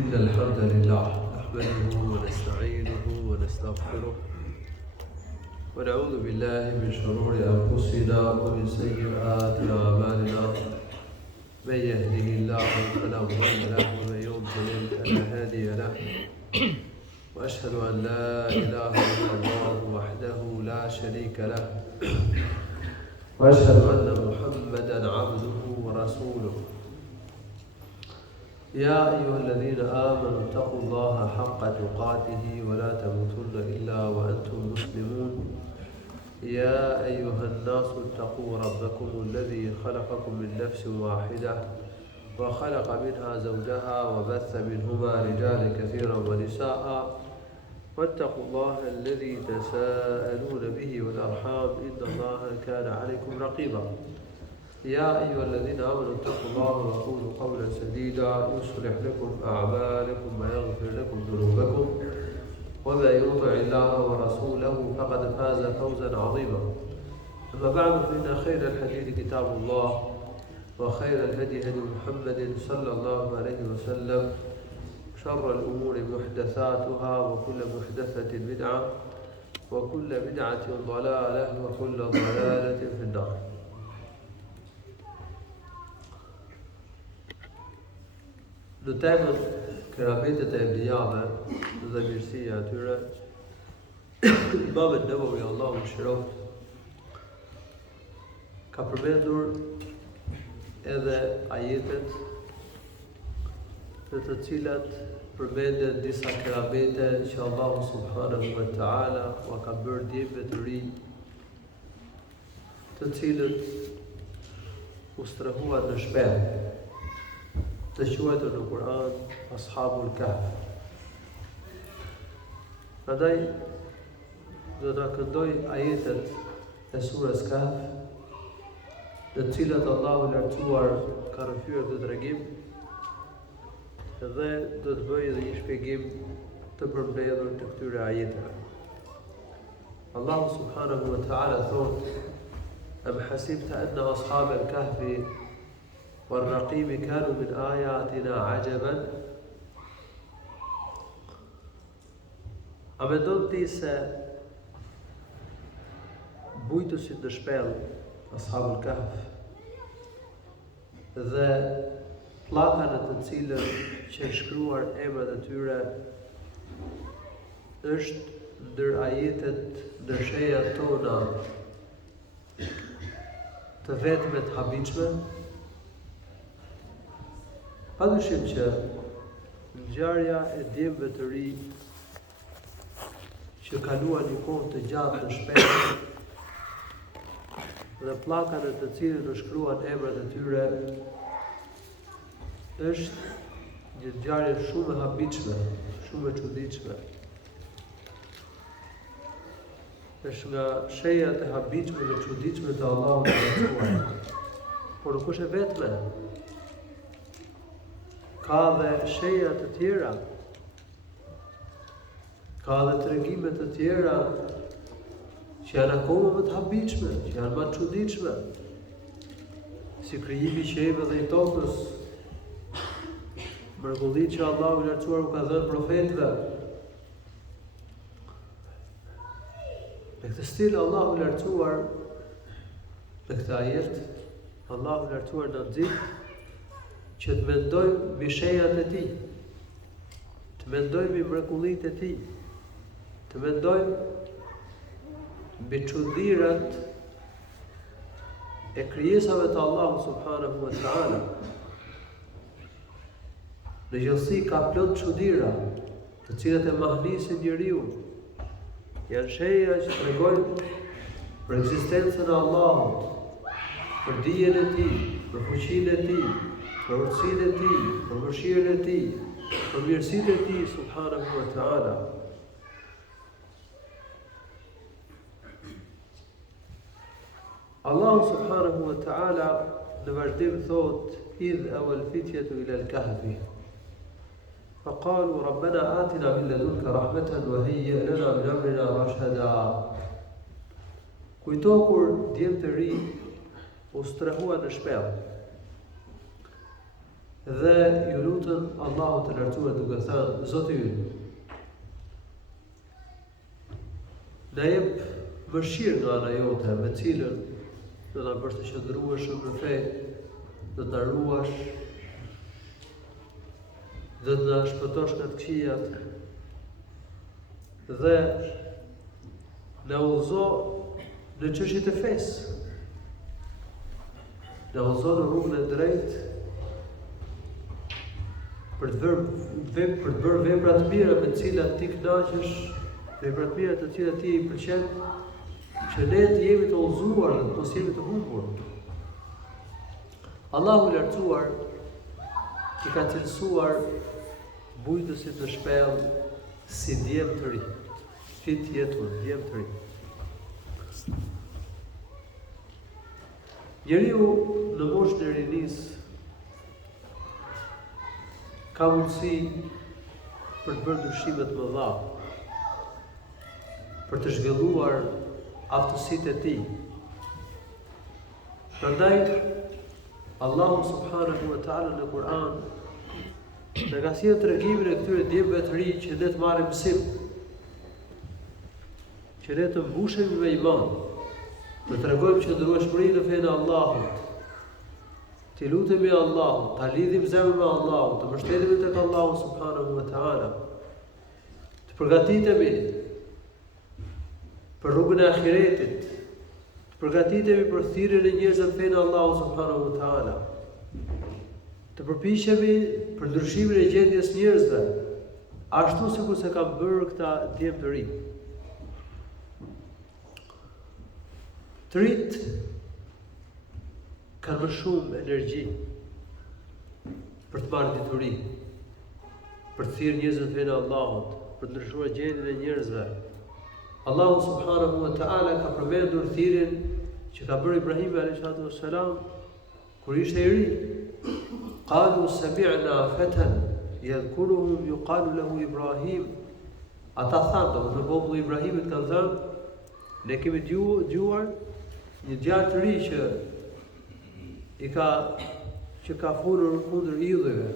إن الحمد لله نحمده ونستعينه ونستغفره ونعوذ بالله من شرور أنفسنا ومن سيئات أعمالنا من يهده الله فلا مضل له ومن يضلل فلا هادي له وأشهد أن لا إله إلا الله وحده لا شريك له وأشهد أن محمدا عبده ورسوله يا أيها الذين آمنوا اتقوا الله حق تقاته ولا تموتن إلا وأنتم مسلمون يا أيها الناس اتقوا ربكم الذي خلقكم من نفس واحدة وخلق منها زوجها وبث منهما رجالا كثيرا ونساء واتقوا الله الذي تساءلون به والأرحام إن الله كان عليكم رقيبا يا أيها الذين آمنوا اتقوا الله وقولوا قولا سديدا يصلح لكم أعمالكم ويغفر لكم ذنوبكم ومن يطع الله ورسوله فقد فاز فوزا عظيما أما بعد فإن خير الحديث كتاب الله وخير الهدي هدي محمد صلى الله عليه وسلم شر الأمور محدثاتها وكل محدثة بدعة وكل بدعة ضلالة وكل ضلالة في النار. Në temën kerametet e evlijave dhe mirësia atyre, Imam an-Nawawi Allahu mëshiroft ka përmendur edhe ajetet në të cilat përmendet disa keramete që Allahu subhanahu wa ta'ala wa ka bërë djemve të ri, të cilët u strehuan në shpellë, të quajtur në Kur'an Ashabul Kahf. Prandaj do ta këndoj ajetet e surës Kahf, në të cilat Allahu i lartësuar ka rrëfyer këtë tregim dhe do të bëj edhe një shpjegim të përmbledhur të këtyre ajeteve. Allahu subhanahu wa ta'ala thotë: "Am hasibta anna ashabal kahfi والرقيب كانوا من آياتنا عجبا." A mendon ti se bujtësit në shpellë, Ashabul Kahf, dhe pllaka në të cilën që shkruar emrat e tyre është ndër ajetet ndër shejat tona të vetme të habitshme? Padyshim që ngjarja e djemve të ri që kaluan një kohë të gjatë në shpellë dhe pllaka në të cilën u shkruan emrat e tyre është një ngjarje shumë e habitshme, shumë e çuditshme. Është nga shejat e habitshme dhe çuditshme të Allahut të lartësuar. Por nuk është e vetme. Ka dhe sheja të tjera, ka dhe tregime të tjera që janë akoma më të habitshme, që janë më të çuditshme, si krijimi i qiellit dhe i tokës, mrekullitë që Allahu i lartësuar u ka dhënë profetëve. Në këtë stil Allahu i lartësuar, në këtë ajet, Allahu i lartësuar na nxit që të mendojmë mbi shejat e tij, të mendojmë mbi mrekullitë e tij, të mendojmë mbi çudirat e krijesave të Allahut subhanahu wa ta'ala. Në gjithësi ka plot çudira, të cilat e mahnisin njeriu. Janë sheja që tregojnë për ekzistencën e Allahut, për dijen e tij, për fuqinë e tij, për urtësinë e tij, për mëshirën e tij, për mirësitë e tij subhanahu wa ta'ala. Allahu subhanahu wa ta'ala në vazhdim thot: "Idh awal fityatu ila al-kahfi فقالوا ربنا آتنا من لدنك رحمة وهيئ لنا من أمرنا رشدا." Kujto kur djemt të ri u strehuan në shpellë dhe ju lutën Allahu të lartësuar duke thënë: Zoti ynë, na jep mëshirë nga ana jote, me cilën do ta bësh të qëndrueshëm në fe, do ta ruash, do të na shpëtosh nga të këqijat dhe na udhëzo në çështjet e fesë. Na udhëzo në rrugën e drejtë për të bërë vepra të mira me të cilat ti kënaqesh, vepra të mira të cilat ti i pëlqen, që ne të jemi të udhëzuar dhe të mos jemi të humbur. Allahu i lartësuar i ka cilësuar bujtësit në shpellë si djem të ri, fitjetun, djem të ri. Njeriu në moshën e rinisë ka mundësi për të bërë ndryshime të mëdha, për të zhvilluar aftësitë e tij. Prandaj Allahu subhanahu wa ta'ala në Kur'an në ka sjellë tregimin e këtyre djemve të ri që ne të marrim mësim, që ne të mbushemi me iman, të tregojmë qëndrueshmëri në fenë e Allahut, të lutemi Allahut, ta lidhim zemrën me Allahun, të mbështetemi tek Allahu subhanahu wa ta'ala, të përgatitemi për rrugën e ahiretit, të përgatitemi për thirrjen e njerëzve në fenë e Allahut subhanahu wa ta'ala, të përpiqemi për ndryshimin e gjendjes njerëzve, ashtu sikur se kanë bërë këta djem të ri. Të rit kanë më shumë energji për të marrë dituri, për të thirrë njerëzve në fenë e Allahut, për të ndryshuar gjendjen e njerëzve. Allahu subhanahu wa ta'ala ka përmendur thirrjen që ka bërë Ibrahimi alayhi salam kur ishte i ri. Qalu sami'na fatan yadhkuruhum yuqalu lahu Ibrahim. Ata thanë, në populli Ibrahimit kanë thënë, ne kemi dëgjuar një djalë të ri që ka folur kundër idhujve.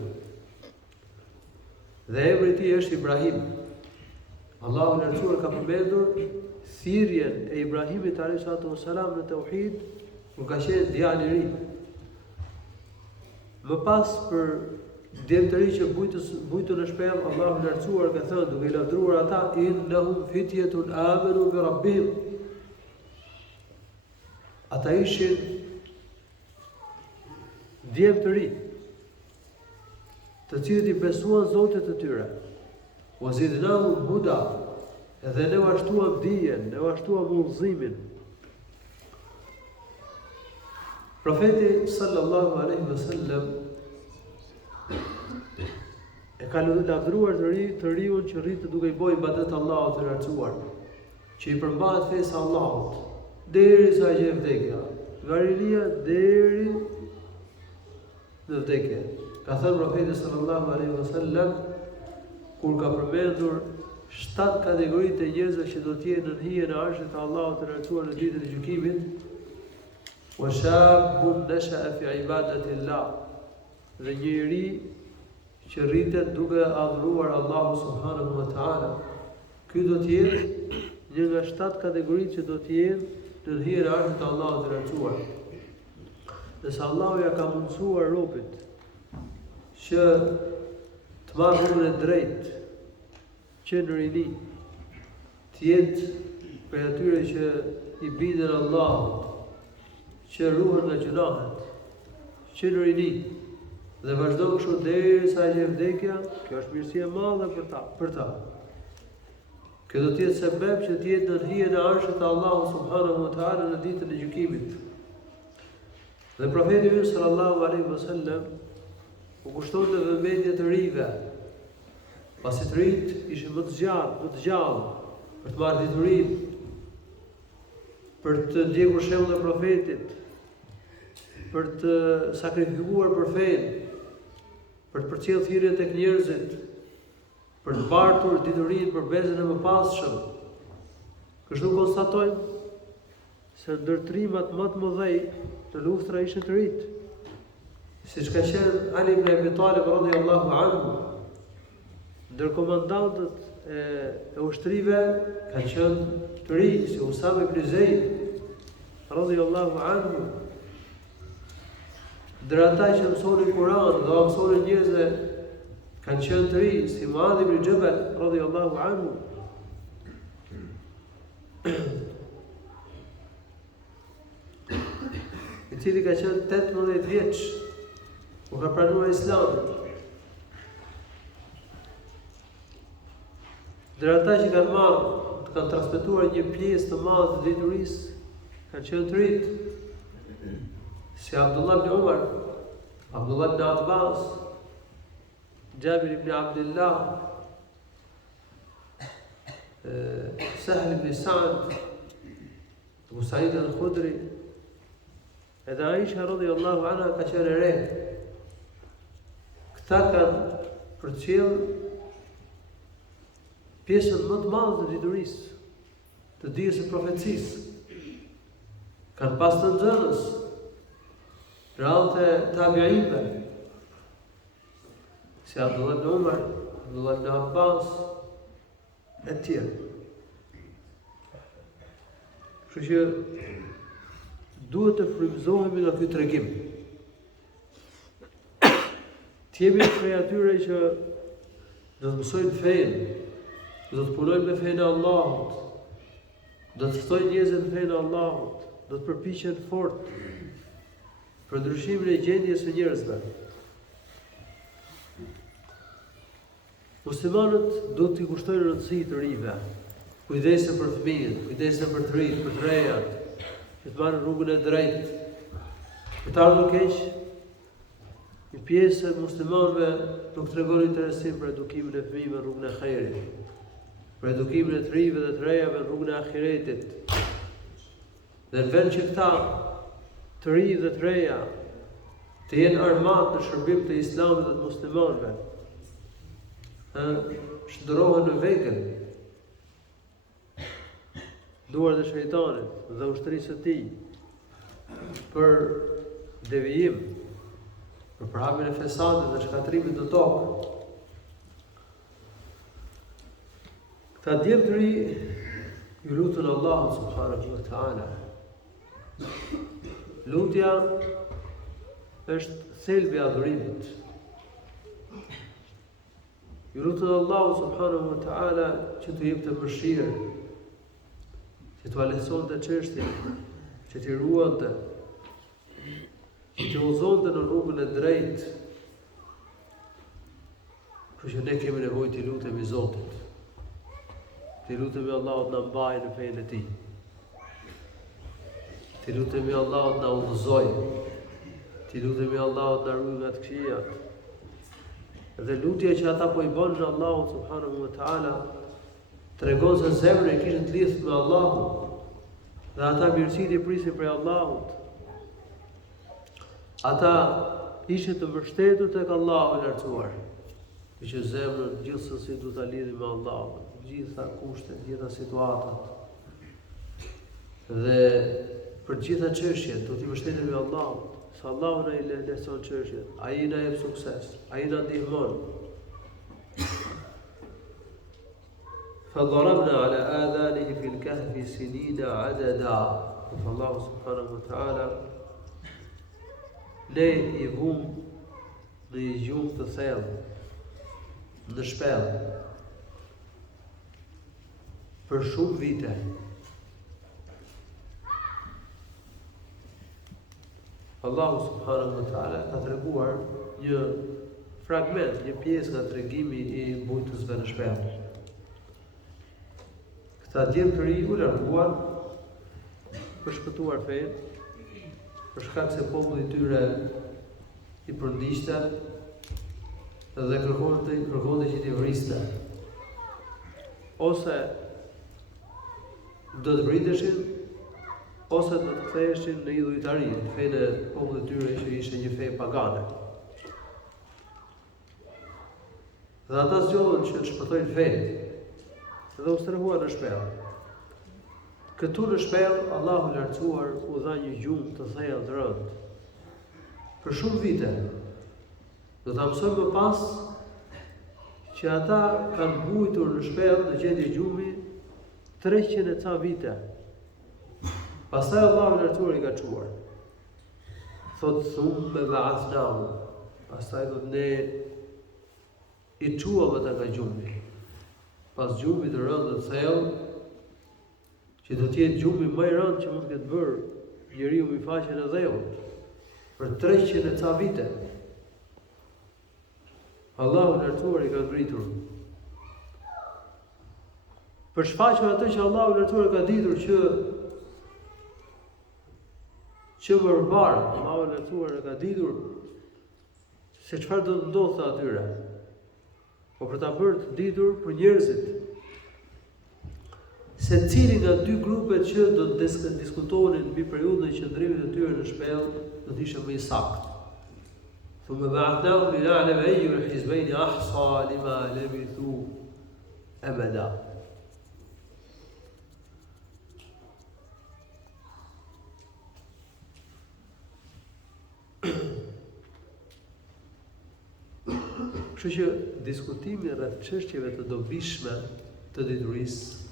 Dhe emri i tij është Ibrahim. Allahu i lartësuar ka përmendur thirrjen e Ibrahimit alayhi salam në tauhid, kur ka qenë djalë i ri. Më pas për djem të ri që bujtu në shpellë, Allahu i lartësuar ka thënë duke i lavdëruar ata: innahum fityatun amanu bi rabbihim. Ata ishin djem të ri, të cilët i besuan Zotit të tyre. Wa zidnahum huda, edhe ne u ashtuam dijen, ne u ashtuam udhëzimin. Profeti sallallahu alaihi wasallam e ka lavdëruar të riun që rritë duke i bojë ibadet Allahut të lartësuar, që i përmbahet fesë Allahut derisa që e vdekja, nga rinia deri në vdekje. Ka thënë profeti sallallahu alaihi wasallam kur ka përmendur 7 kategoritë e njerëzve që do të jenë në hijen e arshit të Allahut të lartësuar në ditën e gjykimit: wa shabun nasha'a fi ibadatillah, dhe një i ri që rritet duke adhuruar Allahu subhanahu wa ta'ala. Ky do të jetë një nga 7 kategoritë që do të jenë në hijen e arshit të Allahut të lartësuar. Nëse Allahu ja ka mundësuar robit që të marrë rrugën e drejtë, që në rini të jetë për atyre që i bindën Allahut, që ruhen nga gjunahet, që në rini dhe vazhdo kështu derisa që vdekja, kjo është mirësi e madhe për ta. Kjo do të jetë sebeb që të jetë në hijen e arshit të Allahut subhanahu wa ta'ala në ditën e gjykimit. Dhe profeti ynë sallallahu alaihi wasallam u kushtonte vëmendje të rive, pasi të rit ishin më të gjallë për të marrë diturinë, për të ndjekur shembullin e profetit, për të sakrifikuar për fenë, për të përcjellë thirrjen tek njerëzit, për të bartur diturinë për bezën e mëpasshëm. Kështu konstatojmë se ndërtrimat më të mëdhej të luftra ishin të rit. siç ka qenë Ali ibn Abi Talib radhiyallahu anhu, ndërkomandantët e ushtrive kanë qenë të ri, si Usame ibn Zeid radhiyallahu anhu, ndër ata që mësonin Kur'an dhe mësonin njerëzve kanë qenë të ri, si Muadh ibn Jabal radhiyallahu anhu, i cili ka qenë 18 vjeç, u ka pranuar Islamin. Ndër ata që kanë transmetuar një pjesë të madhe të diturisë, kanë qenë të rit, si Abdullah ibn Umar, Abdullah ibn Abbas, Jabir ibn Abdullah, Sahl ibn Sa'd, Abu Sa'id al-Khudri, edhe Aisha radhiyallahu anha ka qenë e re. Këta kanë përcjell pjesën më të madhe të diturisë, të dijes së profecisë. Kanë pas të nxënës, rallë të tabiinëve, si Abdullah ibn Umar, Abdullah ibn Abbas, e tjerë. Kështu që duhet të frymëzohemi nga ky tregim. Të jemi prej atyre që do të mësojnë fenë, do të punojnë me fenë e Allahut, do të ftojnë njerëzit në fenë e Allahut, do të përpiqen fort për ndryshimin e gjendjes së njerëzve. Muslimanët do t'i kushtojnë rëndësi të rive, kujdesen për fëmijët, kujdesen për të rinjt, për të rejat, që të marrin rrugën e drejtë. Për të ardhur keq, një pjesë e muslimanëve nuk tregon interesim për edukimin e fëmijëve në rrugën e xhairit, për edukimin e të rinjve dhe të rejave në rrugën e ahiretit. Dhe në vend që këta të rinj dhe të reja të jenë armat në shërbim të Islamit dhe të muslimanëve, shndrohen në vegël duart e shejtanit dhe ushtrisë së tij për devijim, për përhapjen e fesadit dhe shkatrimit të tokë. Këta djemë të ri ju lutën Allahu subhanahu wa ta'ala. Lutja është thelbi i adhurimit. Ju lutën Allahu subhanahu wa ta'ala që t'u jepte mëshirë, që t'u lehtësonte çështjen, që t'i ruante, që t'i udhëzonte në rrugën e drejtë. Kështu që ne kemi nevojë t'i lutemi Zotit. T'i lutemi Allahut na mbajë në fenë e Tij. T'i lutemi Allahut na udhëzojë. T'i lutemi Allahut na ruaj nga të këqijat. Dhe lutja që ata po i bënë në Allahut subhanahu wa ta'ala tregon se zemra e kishin të lidhur me Allahun dhe ata mirësitë i prisin prej Allahut. Ata ishin të mbështetur tek Allahu i lartësuar, që zemrën gjithsesi duhet ta lidhim me Allahun, gjitha kushtet, gjitha situatat. Dhe për gjitha çështjet do t'i mbështetemi me Allahun. Se Allahu na i lehtëson çështjet, ai na jep sukses, ai na ndihmon. فضربنا على آذانه في الكهف سنين عددا. فالله سبحانه وتعالى ne i vum në një gjumë të thellë, në shpellë, për shumë vite. Allahu subhanahu wa ta'ala ka treguar një fragment, një pjesë nga tregimi i mbujtësve në shpellë. Këta djemë të ri u larguan për shpëtuar fenë, për shkak se populli i tyre i përndiqte dhe kërkonte që t'i vriste. Ose do të vriteshin, ose do të ktheheshin në idhujtari, fenë e popullit të tyre që ishte një fe pagane. Dhe ata zgjodhen që të shpëtojnë fenë dhe u strehuan në shpellë. Këtu në shpellë, Allahu i lartësuar u dha një gjumë të thellë të rëndë. për shumë vite. Do ta mësojmë më pas që ata kanë mbujtur në shpellë në gjendje gjumi 300 e ca vite. Pastaj Allahu lartësuar i ka çuar. Thot thumë ba'athnahum. Pastaj do ne i çuam ata nga gjumi. Pas gjumit të rëndë të thellë, që do të jetë gjumi më i rëndë që mund të ketë bërë njeriu mbi faqen e dheut për 300 e ca vite. Allahu lartësuar i ka ngritur. Për shfaqur atë që Allahu lartësuar ka ditur që përpara, Allahu lartësuar ka ditur se çfarë do të ndodhte atyre. Po për ta bërë të ditur për njerëzit se cili nga dy grupet që do të diskutonin mbi periudhën e qëndrimit të tyre në shpellë do të ishte më i saktë. Thumë ba'athnahum lina'lama ayyu al-hizbayn ahsa lima labithu abada. Kështu që diskutimi rreth çështjeve të dobishme të diturisë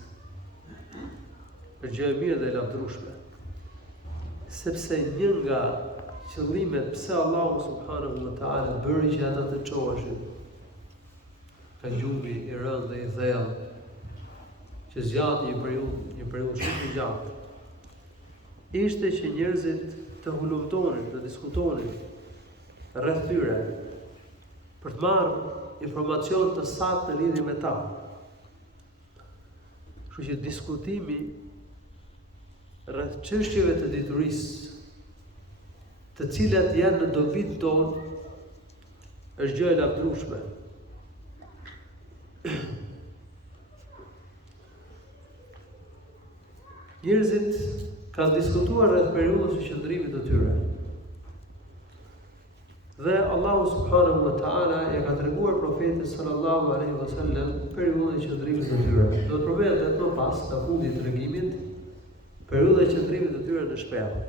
është gjë e mirë dhe e lavdërueshme. Sepse një nga qëllimet pse Allahu subhanahu wa taala bëri që ata të çoheshin ka gjumi i rëndë dhe i thellë që zgjat një periudhë shumë të gjatë, ishte që njerëzit të hulumtonin, të diskutonin rreth tyre për të marrë informacion të saktë në lidhje me ta. Kështu që diskutimi rreth çështjeve të diturisë, të cilat janë në dobinë tonë, është gjë e lavdërueshme. Njerëzit kanë diskutuar rreth periudhës së qëndrimit të tyre. Dhe Allahu subhanahu wa taala ja ka treguar profetit sallallahu alaihi wasallam periudhën e qëndrimit të tyre. Do të përmendet më pas në fundin e tregimit periudha e qëndrimit të tyre në shpellë.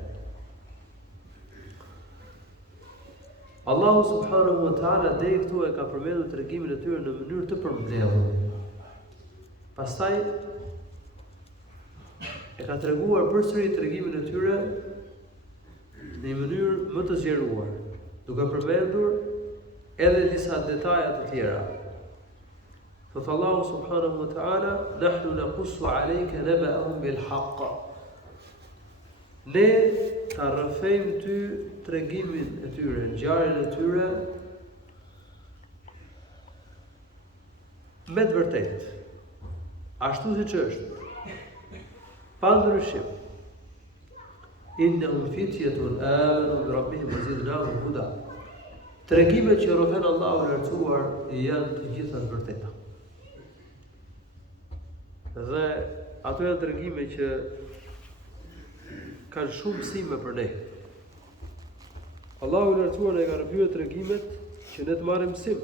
Allahu subhanahu wa taala deri këtu e ka përmendur tregimin e tyre në mënyrë të përmbledhur. Pastaj e ka treguar përsëri tregimin e tyre në një mënyrë më të zgjeruar, duke përmendur edhe disa detaje të tjera. Thot Allahu subhanahu wa taala: "Nahnu naqussu 'alayka naba'ahum bil haqq." Ne ta rrëfejmë ty tregimin e tyre, ngjarjen e tyre me të vërtetë, ashtu siç është, pa ndryshim. Innahum fityatun amanu bi rabbihim wa zidnahum huda. Tregimet që rrëfen Allahu lartësuar janë të gjitha të vërteta. Dhe ato janë tregime që kanë shumë mësime për ne. Allahu lartësuar ne ka rrëfyer tregimet që ne të marrim mësim.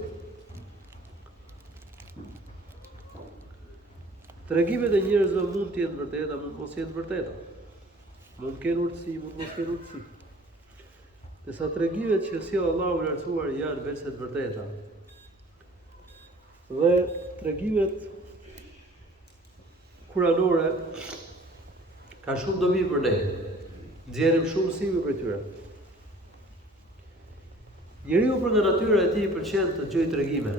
Tregimet e njerëzve mund të jenë të vërteta, mund mos jenë të vërteta. Mund të kenë urtësi, mund mos kenë urtësi. Nësa tregimet që sjell Allahu lartësuar janë vetë të vërteta. Dhe tregimet kuranore ka shumë dobi për ne. Nxjerrim shumë mësime për tyre. Njeriu për nga natyra e tij pëlqen të dëgjojë tregime.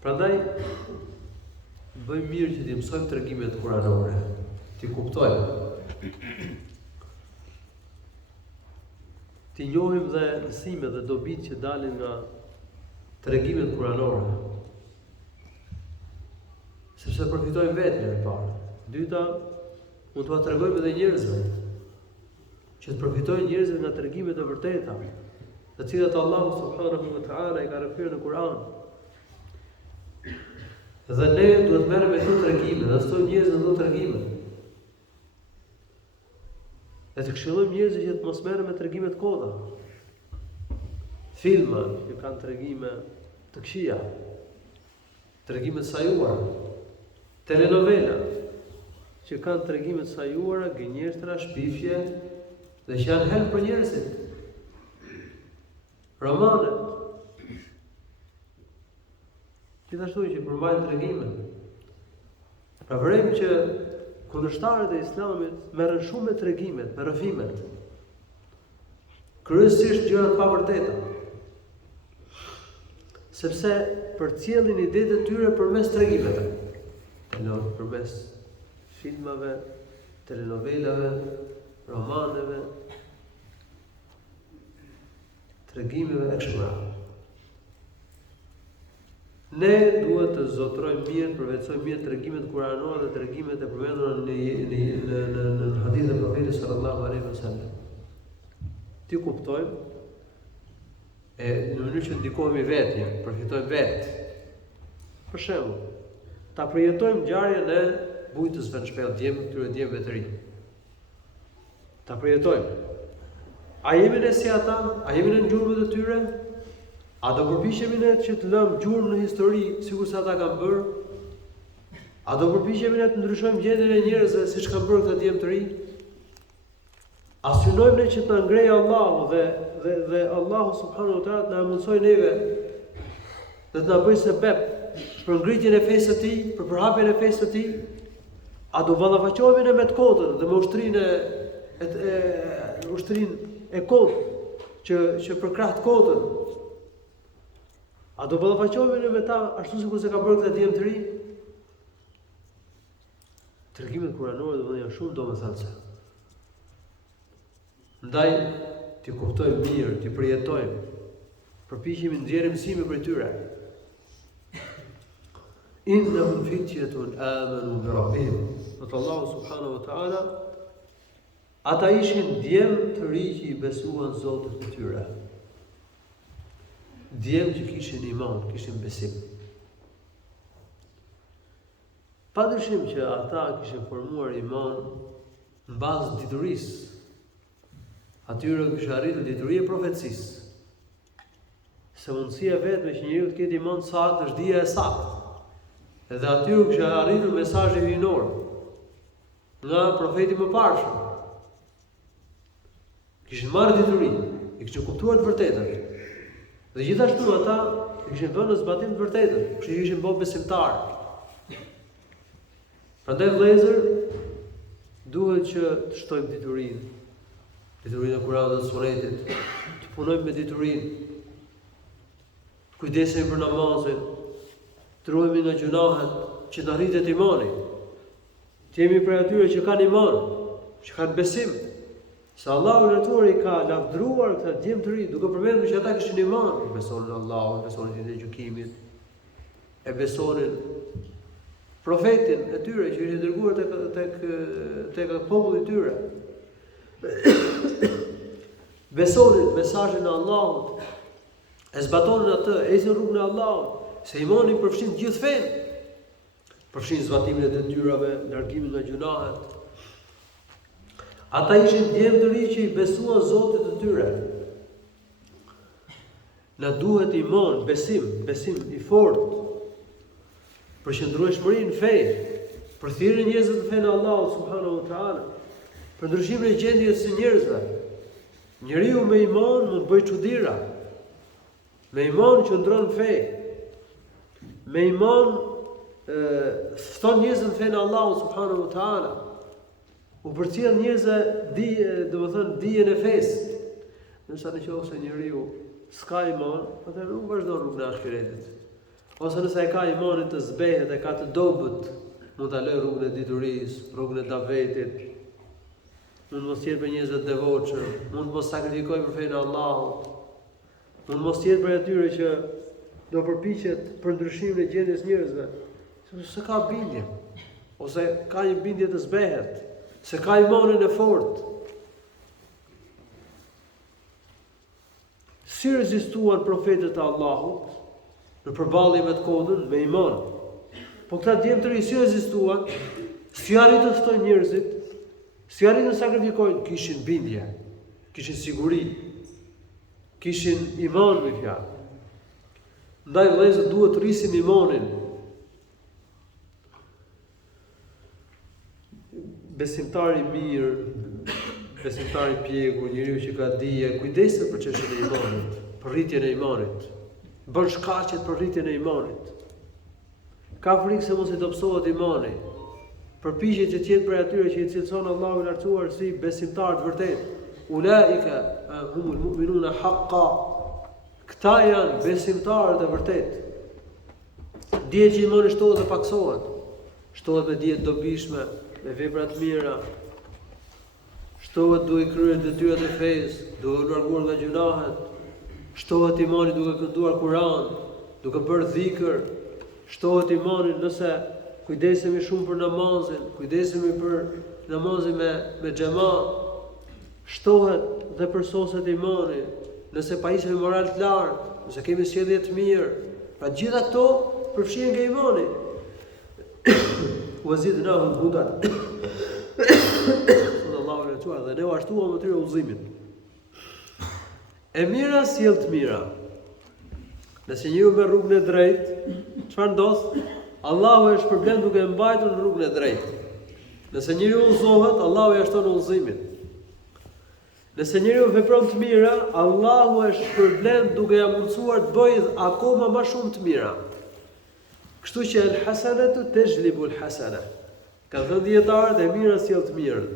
Prandaj bëjmë mirë që t'i mësojmë tregimet kuranore, t'i kuptojmë. T'i njohim dhe mësimet dhe dobitë që dalin nga tregimet kuranore. Sepse përfitojmë vetë e parë. Dyta, mund t'ua tregojmë edhe njerëzve, që të përfitojnë njerëzve nga tregimet e vërteta, të cilat Allahu subhanahu wa taala i ka rrëfyer në Kur'an. Dhe ne duhet merrem me këto tregime, dhe stojmë njerëzve në këto tregime. Dhe të këshillojmë njerëzit që të mos merren me tregime të koda. Filma që kanë tregime të këqija, tregime të sajuara, telenovela, që kanë tregimet sajuara, gënjeshtra, shpifje dhe që janë help për njerëzit. Romanet. Gjithashtu që përmbajnë tregimet. Pra vërejmë që kundërshtarët e Islamit merren shumë me tregimet, me rrëfimet. Kryesisht gjëra të pavërteta. Sepse përcjellin idetë të tyre përmes tregimeve. Përmes filmave, telenovelave, romaneve, tregimeve e kështu me radhë. Ne duhet të zotrojmë mirë, përvetsojmë mirë tregimet kuranore dhe tregimet e përmendura në hadith e Profetit sallallahu alaihi wasallam. Ti kuptojmë në mënyrë që ndikohemi vetë, përfitojmë vetë. Për shembull, ta përjetojmë ngjarjen e bujtësve në shpellë, këtyre djemve të rinj. Ta përjetojmë. A jemi ne si ata? A jemi në gjurmët e tyre? A do përpiqemi ne që të lëmë gjurmë në histori, sikur se ata kanë bërë? A do përpiqemi ne të ndryshojmë gjendjen e njerëzve siç kanë bërë këta djemë të rinj? A synojmë ne që të na ngrejë Allahu dhe Allahu subhanahu wa taala na mundsoj neve dhe të na bëjë sebeb për ngritjen e fesë së tij, për përhapjen e fesë së tij? A do ballafaqohemi ne me të kotën dhe me ushtrinë e kotë që përkrah të kotën? A do ballafaqohemi ne me ta ashtu sikur se ka bërë këta djemë të rinj? Tregimet kuranore do të janë shumë domethënëse. Ndaj ti kuptojmë mirë, ti përjetojmë, përpiqemi nxjerrim mësime prej tyre. Innahum fityatun amanu bi rabbihim. Allahu subhanahu wa taala, ata ishin djemë të rinj që i besuan Zotit të tyre. Djemë që kishin iman, kishin besim. Padyshim që ata kishin formuar iman në bazë diturisë. Atyre kishin arritur dituria e profecisë. Se mundësia vetme që njeriu të ketë iman saktë është dija e saktë. Edhe atyre kishin arritur mesazhi hyjnor nga profeti më parshëm. Kishin marrë diturinë, i kishin kuptuar të vërtetën. Dhe gjithashtu ata kishin vënë në zbatim të vërtetën, kështu që ishin bërë besimtarë. Prandaj vëllezër, duhet që të shtojmë diturinë e Kuranit dhe Sunetit, të punojmë me diturinë, të kujdesemi për namazin, të ruhemi nga gjunahet, që të arritet imani. Të jemi prej atyre që kanë iman, që kanë besim. Se Allahu Lartësuari ka lavdëruar këta djemë të rinj, duke përmendur që ata kishin iman, besonin në Allahun, besonin ditën e gjykimit, e besonin profetin e tyre që ishte dërguar tek populli i tyre. Besonin mesazhin e Allahut, e zbatonin atë, ecën rrugën e Allahut, se imani përfshin gjithë fenë. Përfshin zbatimin e detyrave, largimin nga gjunahet. Ata ishin djemë të rinj që i besuan Zotit të tyre. Na duhet iman, besim i fortë, përqendrueshmëri në fe, për thirrjen e njerëzve në fenë e Allahut subhanahu wa taala, për ndryshimin e gjendjes së njerëzve. Njeriu me iman mund të bëjë çuditëra. Me iman qëndron në fe. Me iman fton njerëzve në fenë e Allahut subhanahu wa taala. U përcjell njerëzve dijen e fesë. Nëse nëse njeriu s'ka iman, atëherë nuk vazhdon rrugën e ahiretit. Ose nëse ai ka imanin të zbehet e ka të dobët, mund ta lë rrugën e diturisë, rrugën e davetit. Mund mos jetë për njerëz të devotshëm, mund mos sakrifikojë për fenë e Allahut. Mund mos jetë për atyre që do përpiqet për ndryshimin e gjendjes njerëzve, sepse s'ka bindje, ose ka një bindje të zbehet. Se ka imanin e fortë. Si rezistuan profetët e Allahut në përballje me të kodën me iman. Po këta djemë të rinj si rezistuan, si arritën të ftojnë njerëzit, si arritën të sakrifikojnë, kishin bindje, kishin siguri, kishin iman me fjalë. Ndaj vëllezër duhet të rrisim imanin. besimtari mirë, besimtari pjekur, njeriu që ka dije, kujdeset për çështjen e imanit, për rritjen e imanit. Bën shkaqet për rritjen e imanit. Ka frikë se mos i dobësohet imani. Përpiqet që të jetë për atyre që i cilëson Allahu i lartësuar si besimtar të vërtetë. Ulaika humul mu'minuna haqqan. Këta janë besimtarët e vërtetë. Dije që imani shtohet dhe paksohet. Shtohet me dije të dobishme, me vepra të mira. Shtohet duke kryer detyrat e fesë, duke larguar nga gjunahet. Shtohet imani duke kënduar Kur'an, duke bërë dhikr. Shtohet imani nëse kujdesemi shumë për namazin, kujdesemi për namazin me xhamat. Shtohet dhe përsoset imani nëse pajisemi moral të lartë, nëse kemi sjellje të mirë. Pra gjitha këto përfshihen nga imani. Wazidnahum hudan. Allahu na thua dhe ne u ashtuam atyre udhëzimin. E mira sjell të mira. Nëse njeriu me rrugën e drejtë, çfarë ndodh? Allahu është problem duke mbajtur në rrugën e drejtë. Nëse njeriu udhëzohet, Allahu i shton udhëzimin. Nëse njeriu vepron të mira, Allahu është problem duke ia mundsuar të bëjë akoma më shumë të mira. Kështu që el hasanatu tajlibul hasana. Ka thënë dietarët, e mira sjell të mirën.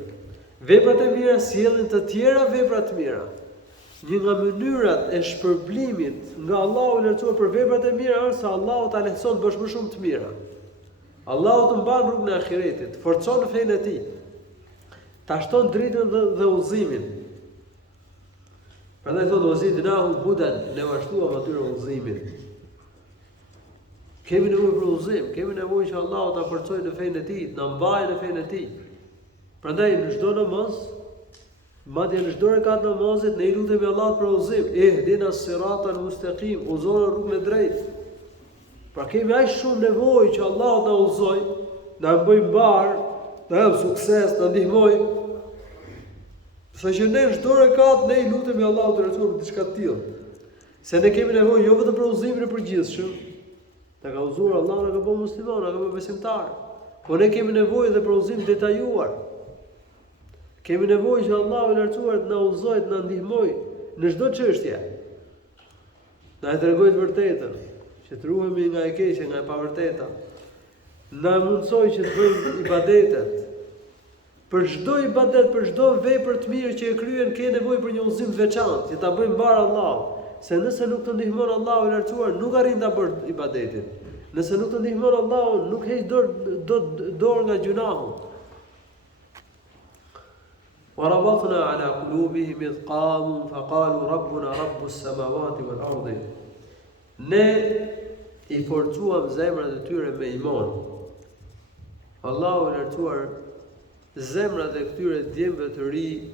Veprat e mira sjellin të tjera vepra të mira. Një nga mënyrat e shpërblimit nga Allahu i lartësuar për veprat e mira është se Allahu ta lehtëson të bësh më shumë të mira. Allahu të mban rrugën e ahiretit, forcon fenë e tij. Ta shton dritën dhe udhëzimin. Prandaj thotë wazidnahum hudan, ne u shtuam atyre udhëzimin. Kemi nevojë për udhëzim, kemi nevojë që Allahu ta forcojë në fenë e tij, na mbajë në fenë e tij. Prandaj në çdo namaz, madje në çdo rekat namazit ne i lutemi Allahut për udhëzim. Ihdina as-siratal mustaqim, udhëzon rrugën e drejtë. Pra kemi aq shumë nevojë që Allahu na udhëzojë, na bëjë mbar, na jap sukses, na ndihmojë. Sa që ne në çdo rekat ne i lutemi Allahut të rrethuar për diçka të tillë. Se ne kemi nevojë jo vetëm për udhëzimin e përgjithshëm, ta ka udhëzuar Allahu na ka bëu musliman, na ka bëu besimtar. Po ne kemi nevojë edhe për udhëzim detajuar. Kemi nevojë që Allahu i lartësuar të na udhëzojë, të na ndihmojë në çdo çështje. Na e tregojë të vërtetën, që të ruhemi nga e keqja, nga e pavërteta. Na mundsoj që të bëjmë ibadetet. Për çdo ibadet, për çdo vepër të mirë që e kryen, ke nevojë për një udhëzim të veçantë, që ta bëjmë mbar Allahut. Se nëse nuk të ndihmon Allahu i lartësuar, nuk arrin ta bësh ibadetin. Nëse nuk të ndihmon Allahu, nuk heq dorë nga gjunahu. وربطنا على قلوبهم إذ قاموا فقالوا ربنا رب السماوات والأرض. Ne i forcuam zemrat e tyre me iman. Allahu i lartësuar zemrat e këtyre djemve të ri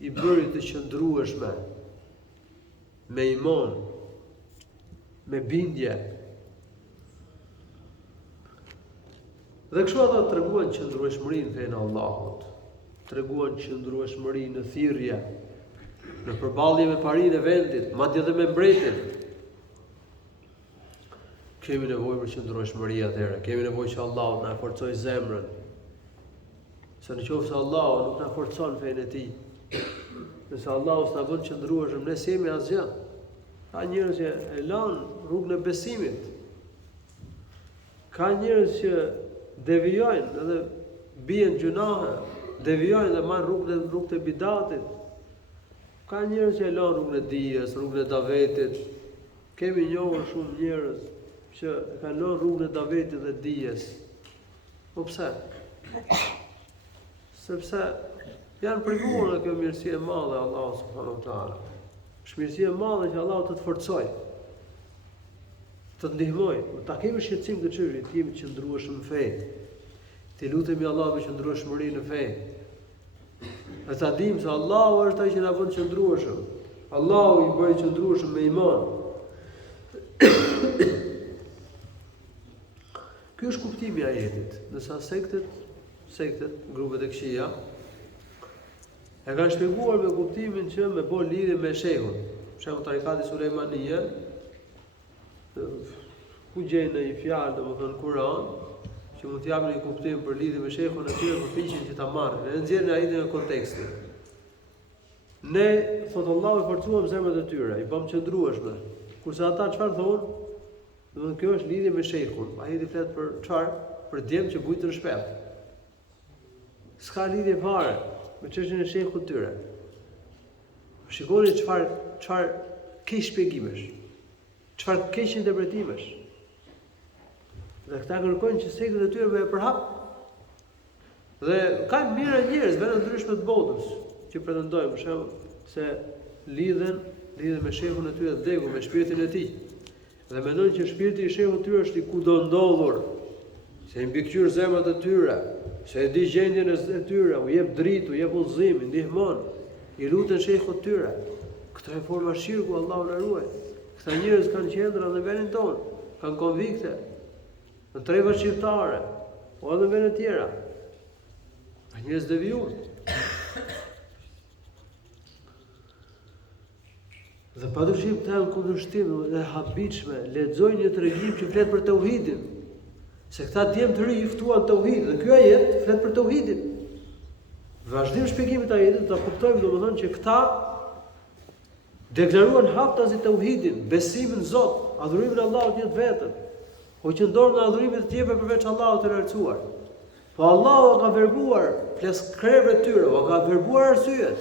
i bëri të qëndrueshme me iman, me bindje. Dhe kështu ata treguan qëndrueshmërinë fenë Allahut. Treguan qëndrueshmëri në thirrje, në përballje me parinë e vendit, madje edhe me mbretin. Kemi nevojë për qëndrueshmëri atëherë, kemi nevojë që Allahu na forcojë zemrën. Se nëse Allahu nuk na forcon fenë e tij, nëse Allahu s'na bën qëndrueshëm, ne semi asgjë. Ka njerëz që e lanë rrugën e besimit. Ka njerëz që devijojnë edhe bien gjunahe, devijojnë dhe marrin rrugën e bidatit. Ka njerëz që e lanë rrugën e dijes, rrugën e davetit. Kemi njohur shumë njerëz që kanë lënë rrugën e davetit dhe dijes. Po pse? Sepse janë privuar nga kjo mirësi e madhe e Allahut subhanahu wa taala. Shmirësia e madhe që Allahu të forcojë, të ndihmojë, ta kemi shqetësim këtë çështje, të jemi të qëndrueshëm në fe. Të lutemi Allahut me qëndrueshmëri në fe. E ta dim se Allahu është ai që na bën të qëndrueshëm. Allahu i bën të qëndrueshëm me iman. Ky është kuptimi i ajetit. Nësa sektet, grupet e këqija, e kanë shpjeguar me kuptimin që me bën lidhje me shehun. Për shembull tarikati Sulejmania, ku gjejnë një fjalë domethënë Kur'an, që mund t'japin një kuptim për lidhje me shehun e tyre përpiqen që ta marrin. Ne nxjerrin ai në kontekstin. Ne, thotë Allahu, i forcuam zemrat e tyre, i bëm qëndrueshme. Kurse ata çfarë thonë? Domethënë kjo është lidhje me shehun. Ai i flet për çfarë? Për djem që bujtë shpejt. S'ka lidhje fare me çështjen e shehut të tyre. Shikoni çfarë keq shpjegimesh. Çfarë keq interpretimesh. Dhe këta kërkojnë që sektet e tyre me përhap. Dhe kanë mirë njerëz vende ndryshme të botës që pretendojnë për shembull se lidhen me shehun e tyre të vdekur, me shpirtin e tij. Dhe mendojnë që shpirti i shehut të tyre është i kudo ndodhur, se i mbikëqyr zemrat e tyre, se e di gjendjen e tyre, u jep dritë, u jep udhëzim, i ndihmon, i luten shehut të tyre. Këto e forma shirku, Allahu na ruaj. Këta njerëz kanë qendra në vendin tonë, kanë konvikte, në treva shqiptare, o edhe në vende tjera. Ka njerëz devijuar. Dhe padyshim këta janë kundërshtim dhe habitshme, lexojnë një tregim që flet për tauhidin. Se këta djem të ri i ftuan tauhid, dhe ky ajet flet për tauhidin. Vazhdim shpjegimit të ajetit ta kuptojmë domethënë që këta deklaruan haptazi tauhidin, besimin në Zot, adhurimin e Allahut një vetëm. Po që ndorë nga adhurimi të tjepër përveç Allahut të lartësuar. Po Allahu ka verbuar pleskrevët e tyre, o ka verbuar arsyet.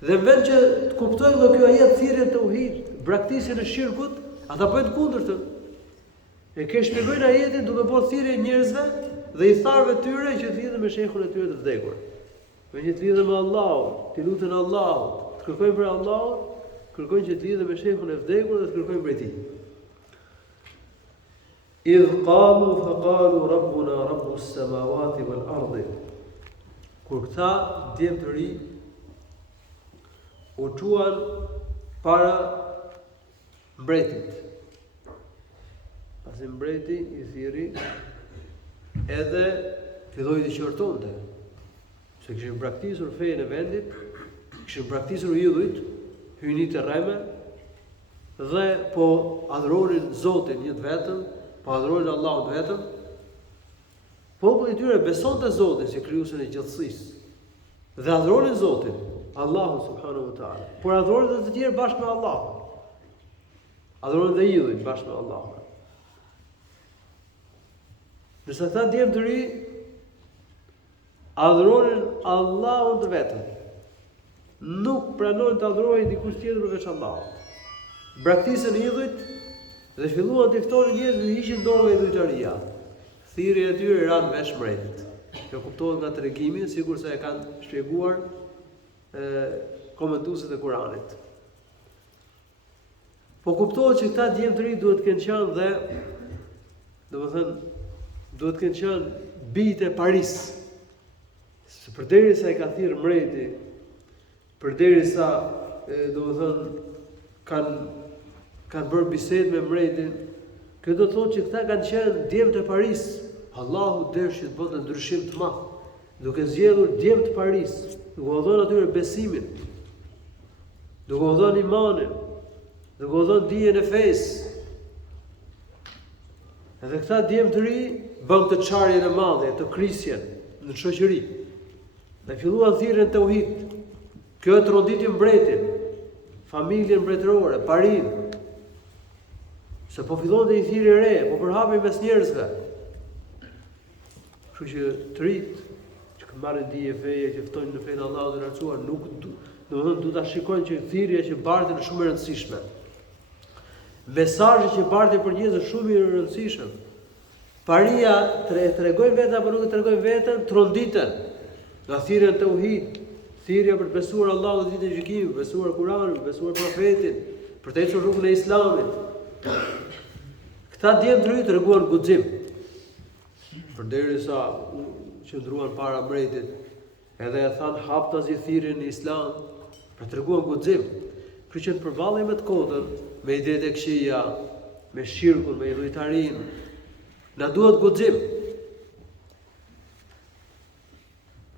Dhe në vend që të kuptojnë nga kjo ajet thirrjen tauhid, braktisjen e shirkut, ata bëjnë kundërtën. E ke shpjegojnë ajetin duke bërë thirrje njerëzve dhe i tharëve tyre që të lidhen me shehun e tyre të vdekur. Me që të lidhen me Allahun, të luten Allahut, të kërkojnë për Allahun, kërkojnë që të lidhen me shehun e vdekur dhe të kërkojnë për tij. Idh qalu fa qalu rabbuna rabbus samawati wal ardi. Kur këta djem të ri u quan para mbretit. Pasi mbreti i thiri edhe filloi të qortonte. Se kishin braktisur fenë e vendit, kishin braktisur idhujt, hynit e rreme, dhe po adhuronin Zotin një të vetëm, po adhuronin Allahun të vetëm. Populli i tyre besonte Zotin si krijuesin e gjithësisë dhe adhuronin Zotin, Allahu subhanahu wa taala. Por adhuronin edhe të tjerë bashkë me Allahun. Adhuronin dhe idhujt bashkë me Allahun. Nëse ata djem të ri adhuronin Allahun të vetëm, nuk pranonin të adhuronin dikush tjetër përveç Allahut. Braktisën idhujt dhe filluan të ftonin njerëz që ishin dorë me idhujtaria. Thirrja e tyre ran vesh mbretit. Kjo kuptohet nga tregimi, sikurse e kanë shpjeguar komentuesit e Kuranit. Po kuptohet që këta djem të ri duhet të kenë qenë dhe domethënë duhet të kenë qenë bijtë e Paris. Se përderisa i ka thirrë mbreti, përderisa domethënë kanë bërë bisedë me mbretin, kjo do të thotë që këta kanë qenë djem të Paris. Allahu dërshi të bënte ndryshim të madh, duke zgjedhur djem të Paris, duke u dhënë atyre besimin, duke u dhënë imanin, duke u dhënë dijen e fesë. Edhe këta djem të ri bën të çarjen e madhe, të krisjen në shoqëri. Dhe filluan thirrjen tauhid. Kjo e trodhiti mbretin, familjen mbretërore, parin. Se po fillonte një thirrje re, po përhapej mes njerëzve. Kështu që të rit që marrin dije feje, që ftojnë në fenë Allahut të lartësuar, nuk domethënë duhet ta shikojnë që thirrja që bartet është shumë e rëndësishme. Mesazhi që bartet për njerëz është shumë i rëndësishëm. Paria tregojnë vetë apo nuk e tregojnë veten, tronditen nga thirrja e tauhid, thirrja për të besuar Allahun dhe ditën e gjykimit, besuar Kur'anin, besuar profetin, për të ecur rrugën e Islamit. Këta djem të ri treguan guxim. Përderisa qëndruan para mbretit, edhe e than haptazi thirrjen në Islam, për treguan guxim. Kështu që përballej me të kotën, me idetë e këqija, me shirkun, me idhujtarinë, na duhet guxim.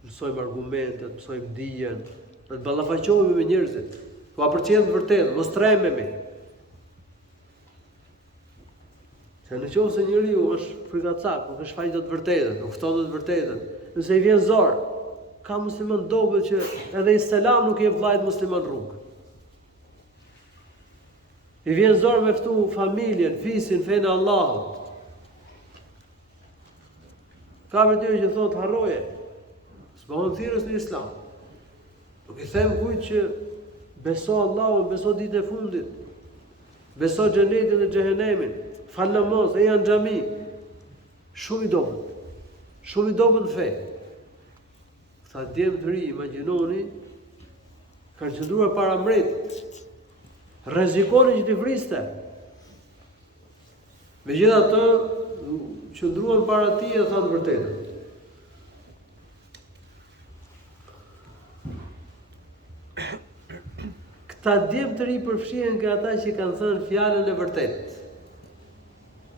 Mësojmë argumentet, mësojmë dijen, të ballafaqohemi me njerëzit. Po apërcjell vërtet, mos trememi. Se nëse njeriu është frikacak, nuk është faqe të vërtetën, nuk fton të vërtetën, nëse i vjen zor, ka musliman dobët që edhe i selam nuk i jep vllajt musliman rrugë. I vjen zor me ftu familjen, fisin, fenë Allahut. Ka me tyre që thot harroje, s'bëhon thirrës në Islam. Nuk i them kujt që beso Allahun, beso ditën e fundit, beso xhenetin dhe xhehenemin, fal namaz, e janë xhami. Shumë i dobët në fe. Këta djemë të ri, imagjinoni, kanë qëndruar para mbretit, rrezikonin që t'i vriste. Megjithatë, qëndruan para tij dhe thanë vërtetën. Këta djemë të ri përfshihen nga ata që kanë thënë fjalën e vërtetë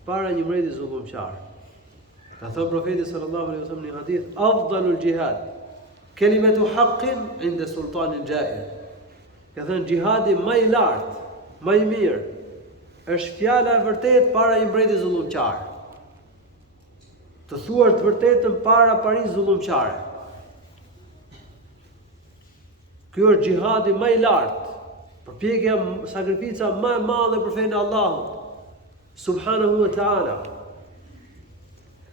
para një mbreti zullumqar. Ka thënë profeti sallallahu alaihi wasallam në një hadith, afdalul jihad kalimatu haqqin inda sultanin jair. Ka thënë jihadi më i lartë, më i mirë, është fjala e vërtetë para një mbreti zullumqar. Të thuar të vërtetën para parisë zullumqare. Ky është jihadi më i lartë, përpjekja, sakrifica më e madhe për fenë e Allahut subhanahu wa taala.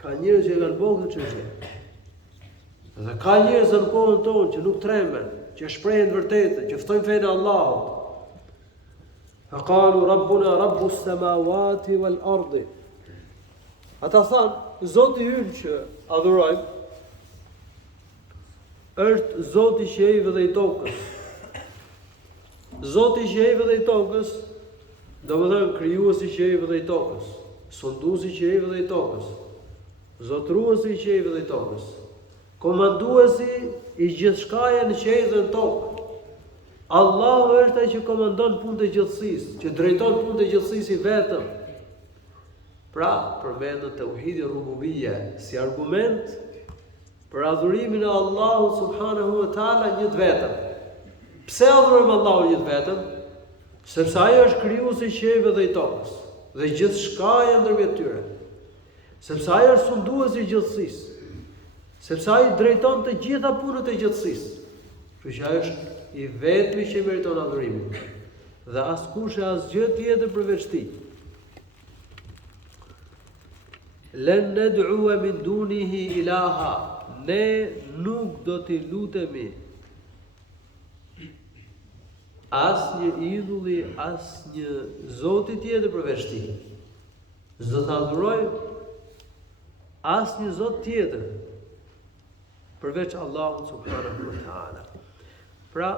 Ka njerëz që kanë bërë këtë çështje. Dhe ka njerëz në kohën tonë që nuk tremben, që shprehin të vërtetën, që ftojnë fenë e Allahut. Fa qalu rabbuna rabbus samawati wal ardi. Ata thanë, Zoti ynë që adhurojmë është Zoti i qiejve dhe i tokës. Zoti i qiejve dhe i tokës, domethënë krijuesi i qiejve dhe i tokës, sunduesi i qiejve dhe i tokës, zotruesi i qiejve dhe i tokës, komanduesi i gjithçkaje në qiell dhe në tokë. Allahu është ai që komandon punët e gjithësisë, që drejton punët e gjithësisë i vetëm. Pra, përmendet tauhidi rububiyya si argument për adhurimin e Allahut subhanahu wa taala një të vetëm. Pse adhurojmë Allahun një të vetëm? Sepse ai është krijuesi i qiellit dhe i tokës, dhe gjithçkaja ndërmjet tyre. Sepse ai është sunduesi i gjithësisë. Sepse ai drejton të gjitha punët e gjithësisë. Kështu që ai është i vetmi që meriton adhurimin. Dhe askush e asgjë tjetër përveç tij. Len ned'ua min dunihi ilaha. Ne nuk do t'i lutemi asnjë idhulli, asnjë zoti tjetër përveç tij. S'do ta adhurojmë asnjë zot tjetër përveç Allahut subhanahu wa taala. Pra,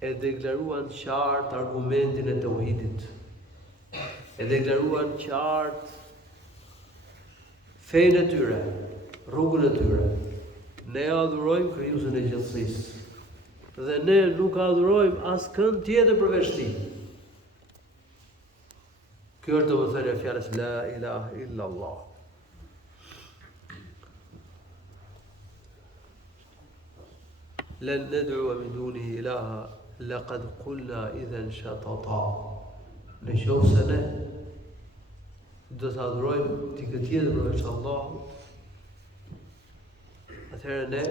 e deklaruan qartë argumentin e tauhidit. E deklaruan qartë fenë e tyre, rrugën e tyre. Ne adhurojmë krijuesin e gjithësisë. Dhe ne nuk adhurojmë askënd tjetër përveç tij. Kjo është domethënia e fjalës la ilaha illa Allah. Len ned'ua min dunihi ilaha laqad qulna idhan shatata. Në qoftë se ne do të adhurojmë dikë tjetër përveç Allahut, atëherë ne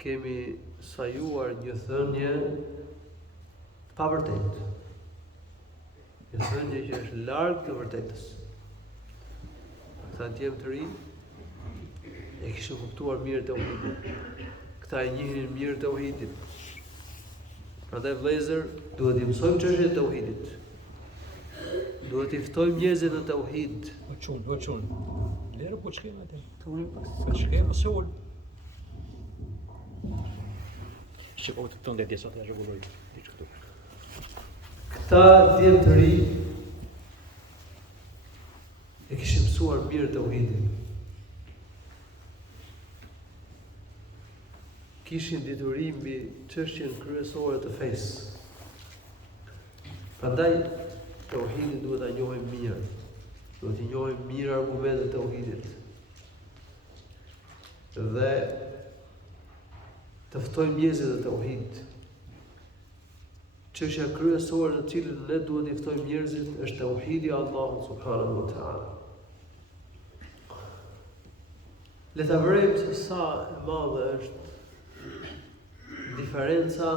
kemi sajuar një thënie pa vërtetë. Një thënie që është larg të vërtetës. Këta djemë të ri e kishin kuptuar mirë tauhidin. Këta e njihnin mirë tauhidin. Prandaj vëllezër, duhet i mësojmë çështjet e tauhidit. Duhet i ftojmë njerëzit në tauhid. Po çun. Lero po shkema atë. Po shkema sol. Shikoj të tonë dhe sot e rregulloj diçka këtu. Këta djemë të ri e kishin mësuar mirë tauhidin. Kishin dituri mbi çështjen kryesore të fesë. Prandaj tauhidin duhet ta njohim mirë. Duhet të njohim mirë argumentet e tauhidit. Dhe të ftojmë njerëzit në tauhid, çështja kryesore në cilën ne duhet i ftojmë njerëzit është tauhidi i Allahut subhanahu wa taala. Le ta vërejmë se sa e madhe është diferenca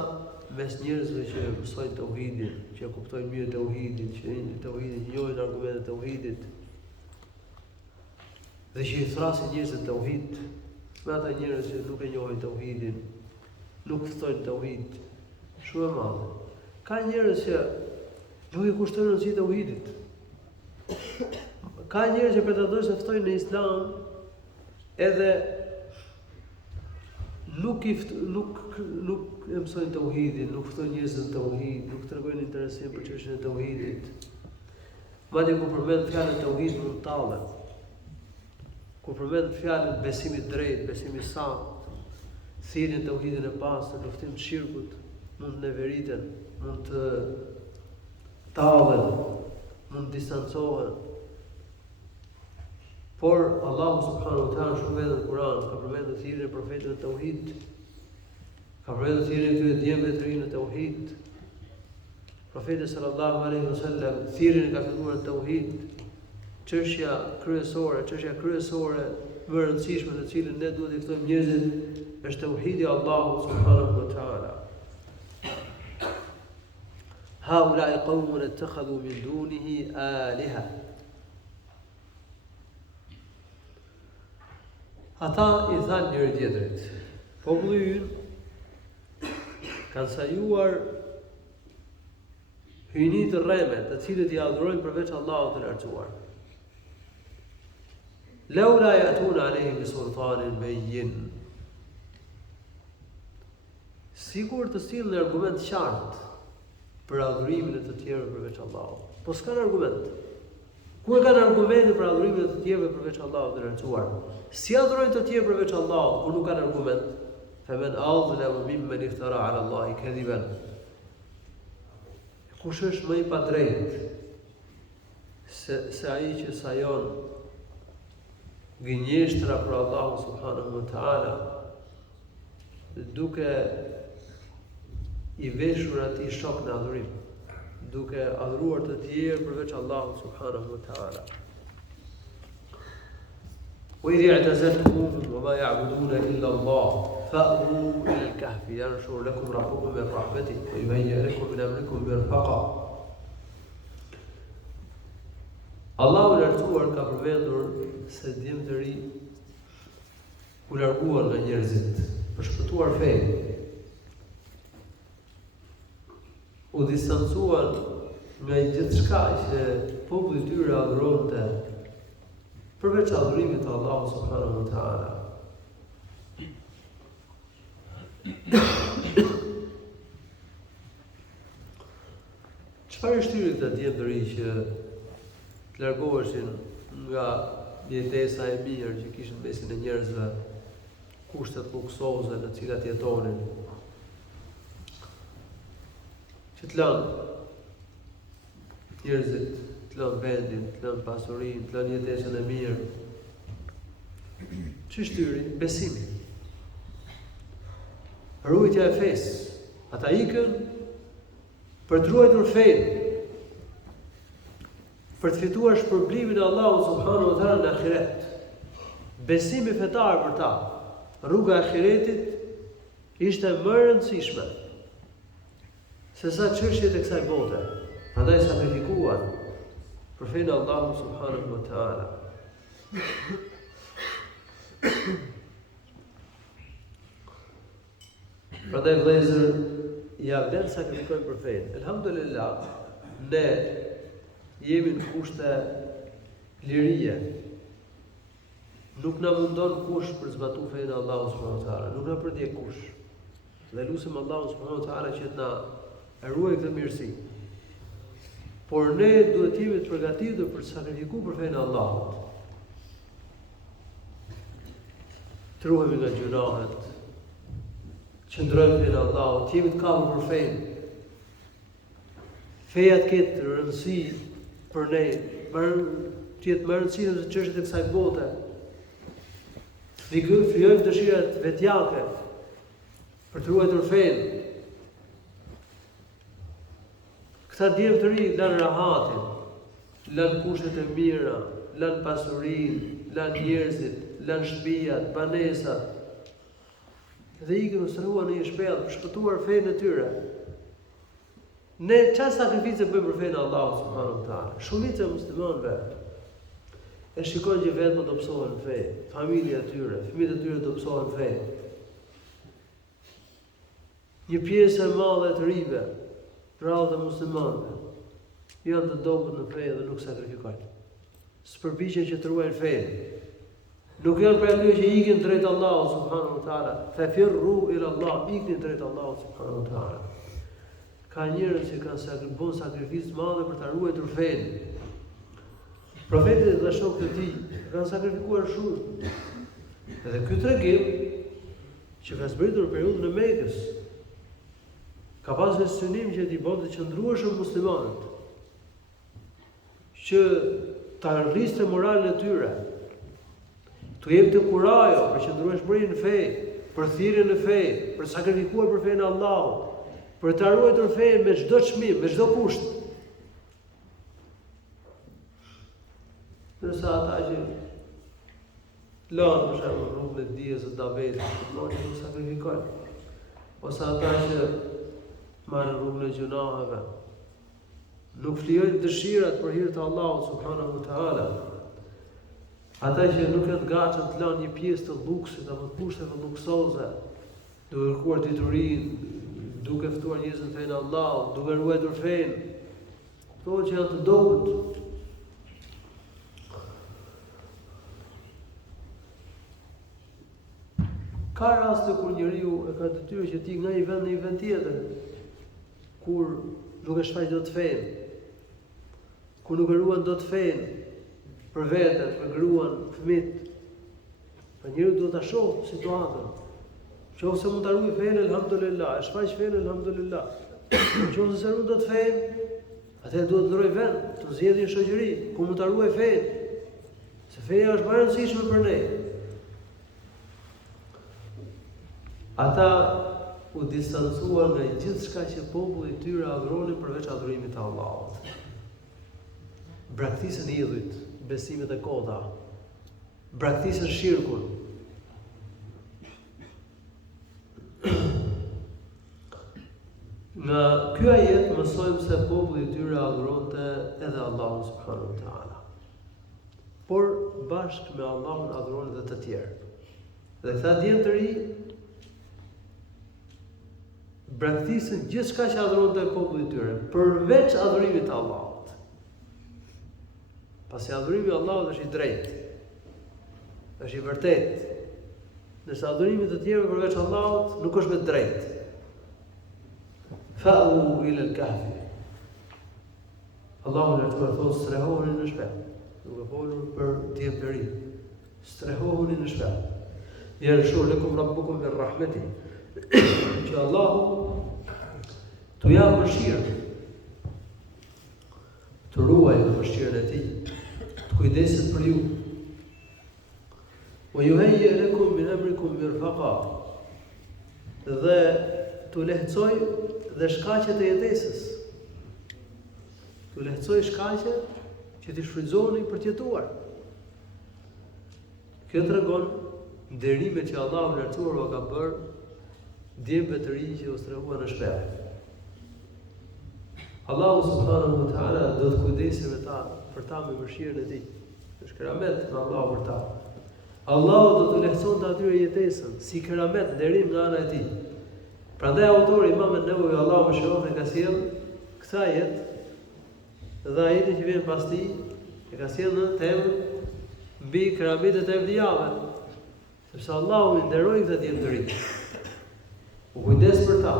mes njerëzve që mësojnë tauhidin, që kuptojnë mirë tauhidin, që njohin argumentet e tauhidit, dhe që i thrasin njerëzit tauhid, me ata njerëz që nuk e njohin tauhidin, nuk ftojnë tauhid, shumë e madhe. Ka njerëz që nuk i kushtojnë rëndësi tauhidit. Ka njerëz që pretendojnë se ftojnë në Islam, edhe nuk e mësojnë tauhidin, nuk ftojnë njerëzit në tauhid, nuk tregojnë interesim për çështjen e tauhidit. Madje kur përmend fjalën tauhid mund tallen. Kur përmend fjalën besimi i drejtë, besimi i saktë, thirrjen e tauhidin e pastër, luftim të shirkut, mund në veriten, mund të tallen, mund të distancohen. Por Allahu subhanahu wa taala shumë vetë në Kur'an ka përmendur thirrjen e profetit në tauhid, ka përmendur thirrjen e këtyre djemve të rinj në tauhid. Profeti sallallahu alaihi wasallam thirrjen ka filluar në tauhid. Çështja kryesore më e rëndësishme në cilën ne duhet i ftojmë njerëzit është tauhidi i Allahut subhanahu wa taala. Haula'i qawmun ittakhadhu min dunihi aliha. Ata i thanë njëri tjetrit, populli ynë kanë sajuar hyjni të rreme, të cilët i adhurojnë përveç Allahut të lartësuar. Laula ya'tuna alayhim bi sultanin bayyin. Sigur të sillin argument qartë për adhurimin e të tjerëve përveç Allahut. Po s'kan argument. Ku e kanë argumente për adhurimin e të tjerëve përveç Allahut të lartësuar? Si adhurojnë të tjerë përveç Allahut kur nuk kanë argument? Faman adlamu mimman iftara ala Allahi kadiban. Kush është më i padrejtë se ai që sajon gënjeshtra për Allahun subhanahu wa taala, duke i veshur atij shok në adhurim, duke adhuruar të tjerë përveç Allahut subhanahu wa taala. وإذ اعتزلتموهم وما يعبدون إلا الله فأووا إلى الكهف ينشر لكم ربكم من رحمته ويهيئ لكم من أمركم مرفقا. Allahu i lartësuar ka përmendur se djem të ri u larguan nga njerëzit për shpëtuar fenë. U distancuan nga gjithçka që populli i tyre adhuronte përveç adhurimit të Allahut subhanahu wa taala. Çfarë shtyri këta djem të ri që të largoheshin nga jetesa e mirë që kishin mesin e njerëzve, kushtet luksoze në cilat jetonin, që të lanë njerëzit, të lanë vendin, të lanë pasurinë, të lanë jetesën e mirë. Që shtyri? Besimi. Ruajtja e fesë. Ata ikën për të ruajtur fenë, për të fituar shpërblimin e Allahut subhanahu wa taala në ahiret. Besimi fetar për ta, rruga e ahiretit ishte më e rëndësishme se sa çështjet e kësaj bote. Prandaj sakrifikuan për fenë e Allahut subhanahu wa taala. Prandaj vëllezër, ja vlen sakrifikojmë për fenë. Elhamdulillah, ne jemi në kushte lirie. Nuk na mundon kush për zbatu fenë e Allahut subhanahu wa taala, nuk na përdjeg kush. Dhe lutem Allahun subhanahu wa taala që të na ruaj këtë mirësi. Por ne duhet të jemi të përgatitur për të sakrifikuar për fenë e Allahut. Të ruhemi nga gjunahet, qëndrojmë fenë e Allahut, të jemi të kapur për fenë. Feja të ketë rëndësi për ne, të jetë më rëndësi në çështjet e kësaj bote. Frijojmë dëshirat vetjake për të ruajtur fenë. Këta djemë të ri lanë rahatin, lanë kushtet e mira, lanë pasurinë, lanë njerëzit, lanë shtëpijat, banesat. Dhe ikën u sërua në një shpellë për shpëtuar fenë e tyre. Ne çfarë sakrifice bëjmë për fenë Allahu subhanahu wa taala? Shumica e muslimanëve e shikojnë që vetëm do psohen fe, familja e tyre, fëmijët e tyre do psohen fe. Një pjesë e madhe të rive, rrallë të muslimanëve, janë të dobët në fe dhe nuk sakrifikojnë. S'përpiqen që të ruajnë fenë. Nuk janë për atyre që ikin drejt Allahut subhanahu wa taala. Fafirru ila Allah, ikin drejt Allahut subhanahu wa taala. Ka njerëz që kanë bën sakrificë të madhe për ta ruajtur fenë. Profetët dhe shokët e tij kanë sakrifikuar shumë. Edhe ky tregim që ka zbritur në periudhën e Mekës ka pasur synim që t'i bënte të qëndrueshëm muslimanët, që ta rriste moralin e tyre, të jepte kurajo për qëndrueshmërinë në fe, për thirrjen në fe, për sakrifikuar për fenë e Allahut, për të ruajtur fenë me çdo çmim, me çdo kusht. Ndërsa ata që lanë për shembull rrugën e dijes së davetit, nuk sakrifikojnë. Ose ata që marrin rrugën e gjunaheve, nuk flijojnë dëshirat për hir të Allahut subhanahu wa taala. Ata që nuk janë të gatshëm të lanë një pjesë të luksit apo të kushteve luksoze, duke kërkuar diturinë, duke ftuar njerëz në fenë e Allahut, duke ruajtur fenë, këto që janë të dobët. Ka raste kur njeriu e ka detyrë që të ikë nga një vend në një vend tjetër, kur nuk e shfaq dot fenë, kur nuk e ruan dot fenë për veten, për gruan, fëmijët. Pa njeriu duhet ta shohë situatën. Nëse mund ta ruaj fenë, elhamdulillah, e shfaq fenë, elhamdulillah. Nëse se ruan dot fenë, atëherë duhet të ndroj vend, të zgjedhë një shoqëri ku mund ta ruaj fenë. Se feja është më e rëndësishme për ne. Ata u distancuar nga gjithçka që populli i tyre adhuronin përveç adhurimit të Allahut. Braktisën idhujt, besimet e kota, braktisën shirkun. Nga ky ajet mësojmë se populli i tyre adhuronte edhe Allahun subhanahu wa taala. Por bashkë me Allahun adhuronin edhe të tjerë. Dhe këta djemë të ri braktisën gjithçka që adhuronte populli i tyre, përveç adhurimit të Allahut. Pasi adhurimi i Allahut është i drejtë, është i vërtetë. Ndërsa adhurimi të tjerë përveç Allahut nuk është me drejtë. Fa'u ila al-kahfi. Allahu në të thotë strehohuni në shpellë. Duke folur për djemë të ri. Strehohuni në shpellë. Yarshu lakum rabbukum min rahmeti. Që Allahu t'u japë mëshirë, të ruaj në mëshirën e tij, të kujdeset për ju. Wa yuhayyi lakum min amrikum mirfaqa. Dhe t'u lehtësoj dhe shkaqet e jetesës. T'u lehtësoj shkaqet që t'i shfrytëzoni për të jetuar. Kjo tregon nderimet që Allahu lartësuar u ka bërë djemve të rinj që u strehuan në shpellë. Allahu subhanahu wa taala do të kujdesë me ta, për ta me mëshirën e tij. Është keramet nga Allahu për ta. Allahu do të lehtësonte atyre jetesën, si keramet nderim nga ana e tij. Prandaj autori Imam an-Nawawi Allahu mëshiroft e ka sjell këtë ajet dhe ajetin që vjen pas tij e ka sjell në temë mbi kerametet e evlijave. Sepse Allahu i nderoi këta djem të rinj. U kujdes për ta.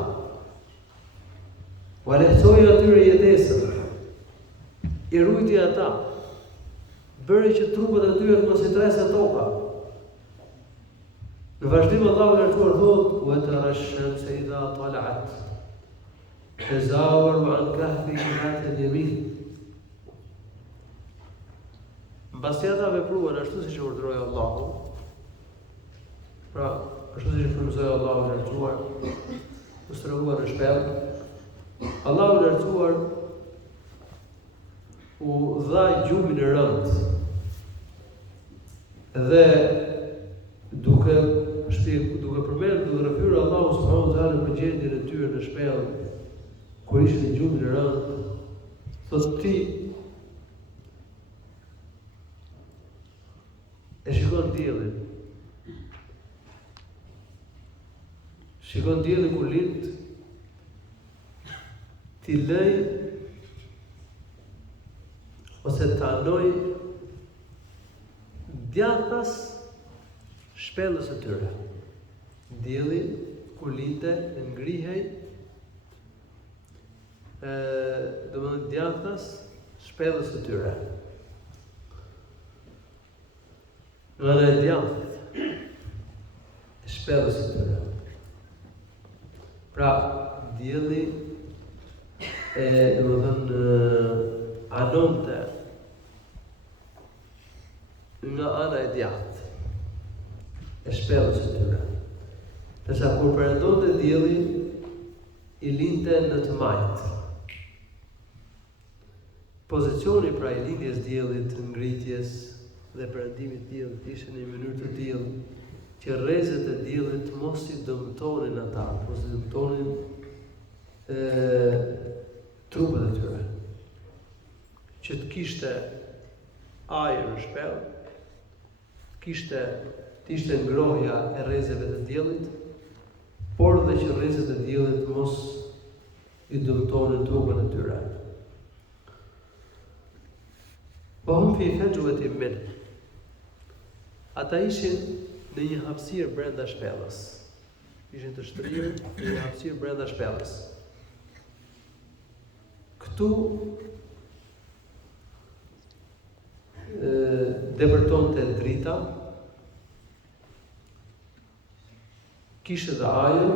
U lehtësoi atyre jetesën. I rujti ata. Bëri që trupat e tyre të mos i tresë toka. Në vazhdim Allahu lartësuar thotë: "Wa tara ash-shamsa idha tala'at tazawaru 'an kahfihi dhat al-yamin." Mbasi ata vepruan ashtu siç urdhëroi Allahu. Pra, ashtu siç frymëzoi Allahu lartësuar, u strehuan në shpellë. Allahu lartësuar u dha gjumin e rënd. Dhe duke përmendur, duke rrëfyer Allahu subhanahu wa taala për gjendjen e tyre në shpellë, kur ishin në gjumin e rënd, thotë ti e shikon diellin. Shikon diellin kur lind, ti lej ose të anoj djathtas shpellës së tyre. Dielli kur linte ngrihej, domethënë djathtas shpellës së tyre. Nga e djathtë shpellës së tyre. Pra, dielli anonte nga ana e djathtë e shpellës së tyre. Përsa kur perëndonte dielli, i linte në të majtë. Pozicioni pra i lindjes diellit, ngritjes dhe perëndimit diellit ishte në një mënyrë të tillë që rrezet e diellit mos i dëmtonin ata, mos i dëmtonin trupet e tyre. Që të kishte ajër në shpellë, të ishte ngrohja e rrezeve të diellit, por dhe që rrezet e diellit mos i dëmtonin trupet e tyre. Po hum fi fajwatin min. Ata ishin në një hapësirë brenda shpellës. Ishin të shtrirë në një hapësirë brenda shpellës. Këtu depërtonte drita, kishte dhe ajër,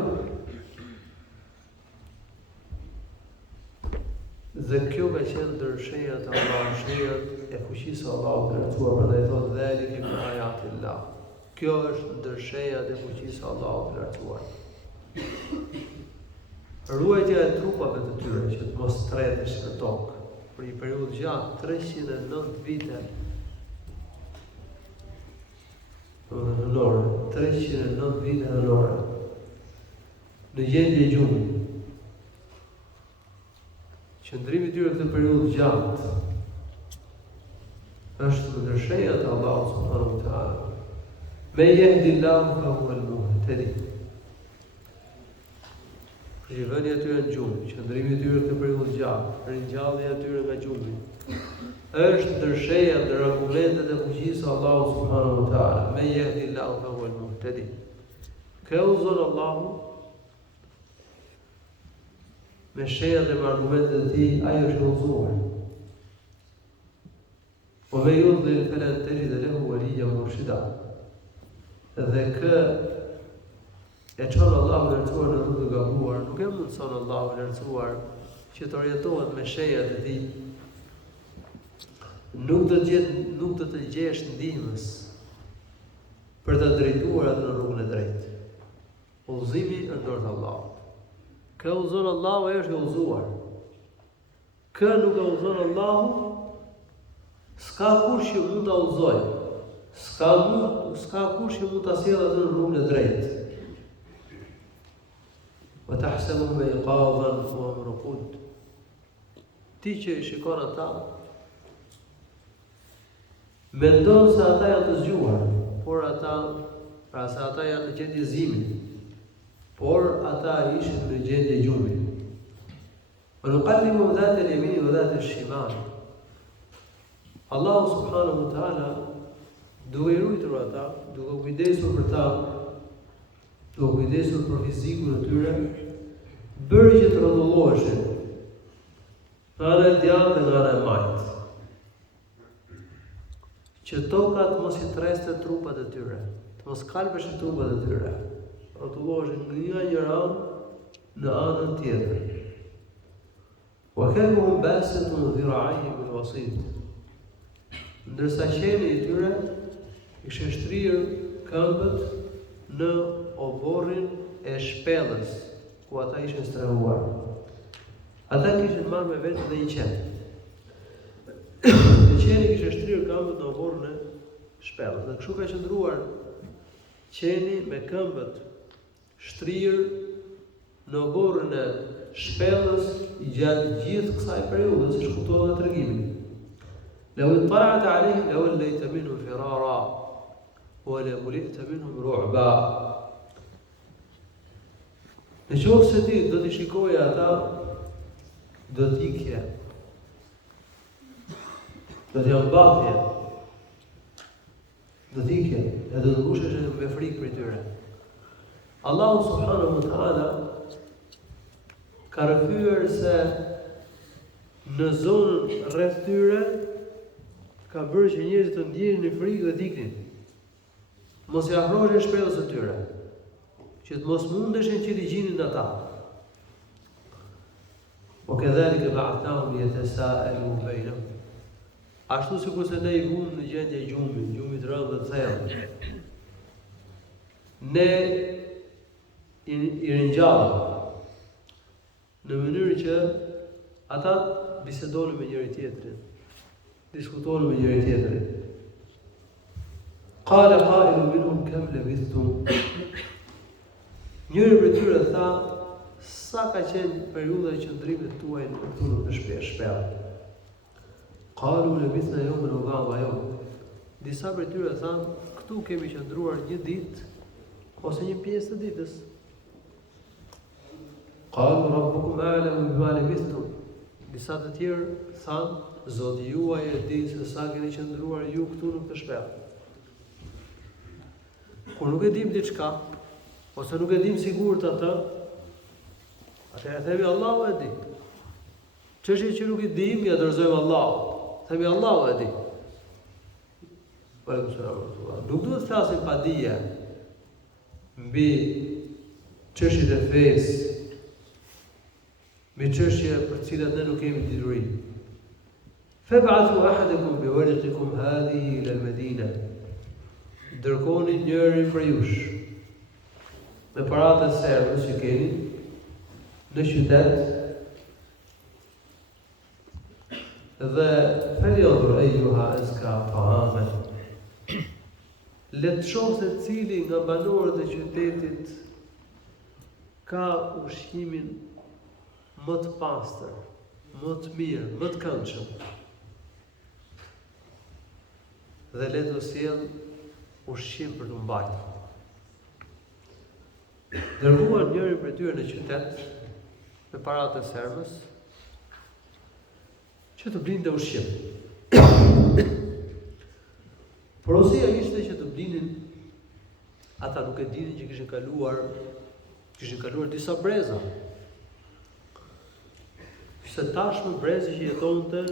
dhe kjo ka qenë ndër shenjat e Allahut, shenjat e fuqisë së Allahut të lartësuar, prandaj thotë dhalike min ayatillah. Kjo është ndër shenjat e fuqisë së Allahut të lartësuar. Ruajtja e trupave të tyre që të mos treteshin në tokë për një periudhë gjatë 309 vite. 309 vite hënore. Në gjendje gjumi. Qëndrimi i tyre këtë periudhë gjatë është në ndër shenjat e Allahut subhanahu wa taala. Me yahdillahu fa huwa al-muhtadi. Rivënia e tyre në gjumë, qëndrimi i tyre këtë periudhë gjatë, ringjallja e tyre nga gjumi, është ndër shenjat, ndër argumentet e fuqisë së Allahut subhanahu wa taala. Me yahdillahu fa huwa al-muhtadi. Ka uzon Allahu me shenjat dhe me argumentet e tij, ai është i udhëzuar. O me yudlil falan tajid lahu waliyyan murshida. Dhe kë e çon Allahu lartësuar në rrugë të gabuar, nuk e mundson Allahu lartësuar që të orientohet me shenjat e tij. Nuk do të gjesh ndihmës për të drejtuar atë në rrugën e drejtë. Udhëzimi është dorë të Allahut. Kë udhëzon Allahu është i udhëzuar. Kë nuk e udhëzon Allahu, s'ka kush që mund ta udhëzojë. S'ka kush që mund ta sjellë atë në rrugën e drejtë. Wa tahsabuhum iqadan wa hum ruqud. Ti që i shikon ata, mendon se ata janë të zgjuar, por se ata janë në gjendje zimi, por ata ishin në gjendje gjumi. Wa nuqallibu dhata al-yamin wa dhata al-shimal. Allahu subhanahu wa taala duke i ruajtur ata, duke kujdesur për ta, duke kujdesur për fizikun e tyre, bëri që të rrotulloheshin nga ana e djathtë dhe nga ana e majtë. Që tokat mos i treste trupat e tyre, të mos kalpeshin trupat e tyre, rrotulloheshin nga njëra anë në anën tjetër. Wa kalbuhum basitun dhira'ayhi bil wasit. Ndërsa qeni i tyre ishte shtrirë këmbët në oborrin e shpellës, ku ata ishin strehuar. Ata kishin marrë me vetë dhe një qenë. qeni kishte shtrirë këmbët në oborrin e shpellës. Dhe kështu ka qëndruar qeni me këmbët shtrirë në oborrin e shpellës gjatë gjithë kësaj periudhe, siç kuptohet nga tregimi. لو اطلعت عليهم لوليت منهم فرارا ولملئت منهم رعبا. Në qoftë se ti do t'i shikoje ata, do t'ikje, do t'ja mbathje, do t'ikje, e do t'mbushesh me frikë për tyre. Allahu subhanahu wa ta'ala ka rrëfyer se në zonën rreth tyre ka bërë që njerëzit të ndjenin në frikë dhe t'iknin. Mos i afroheshin shpellës së tyre, që të mos mundeshin që t'i gjinin ata. وكذلك بعثناهم ليتساءلوا بينهم. Ashtu sikur se ne i vum në gjendje gjumit rëndë dhe thellë. Ne i ringjallëm në mënyrë që ata bisedonin me njëri tjetrin, diskutonin me njëri tjetrin. قال قائل منهم كم لبثتم. Njëri prej tyre tha, sa ka qenë periudha e qëndrimit tuaj në këtu në shpellë. قالوا لبثنا يوما وبعض يوم. Disa prej tyre thanë, këtu kemi qëndruar një ditë ose një pjesë të ditës. قالوا ربكم أعلم بما لبثتم. Disa të tjerë thanë, Zoti juaj e di se sa keni qëndruar ju këtu në këtë shpellë. Kur nuk e dim diçka, ose nuk e dim sigurt atë, atëherë themi Allahu e di. Çështja që nuk e dim, ja dorëzojmë Allahut. Themi Allahu e di. Nuk duhet të flasim pa dije mbi çështjet e fesë, mbi çështje për të cilat ne nuk kemi dituri. فابعثوا أحدكم بورقكم هذه إلى المدينة. Dërkoni njërin prej jush me paratë e servës që keni në qytet dhe feljandur ejuha eska ta'amen. Le të shoh se cili nga banorët e qytetit ka ushqimin më të pastër, më të mirë, më të këndshëm. Dhe le të sjell ushqim për të mbajtur. Dërguan njërin prej tyre në qytet me paratë e servës që të blinte ushqim. Porosia ishte që të blinin, ata nuk e dinin që kishin kaluar disa breza. Se tashmë brezi që jetonte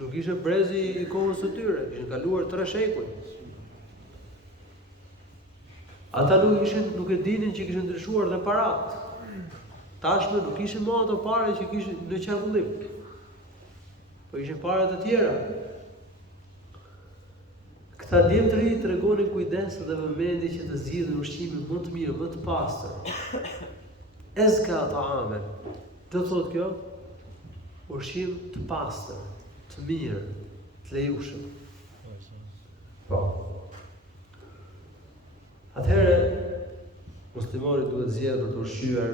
nuk ishte brezi i kohës së tyre, kishin kaluar 3 shekuj. Ata nuk e dinin që kishin ndryshuar dhe parat. Tashmë nuk ishin më ato pare që kishin në qarkullim, po ishin pare të tjera. Këta djemë të ri tregonin kujdes dhe vëmendje që të zgjidhin ushqimin më të mirë, më të pastër. Ezka ta'amen. Do thotë kjo? Ushqim të pastër, të mirë, të lejushëm. Po. Atëherë, muslimani duhet zgjedhë për të ushqyer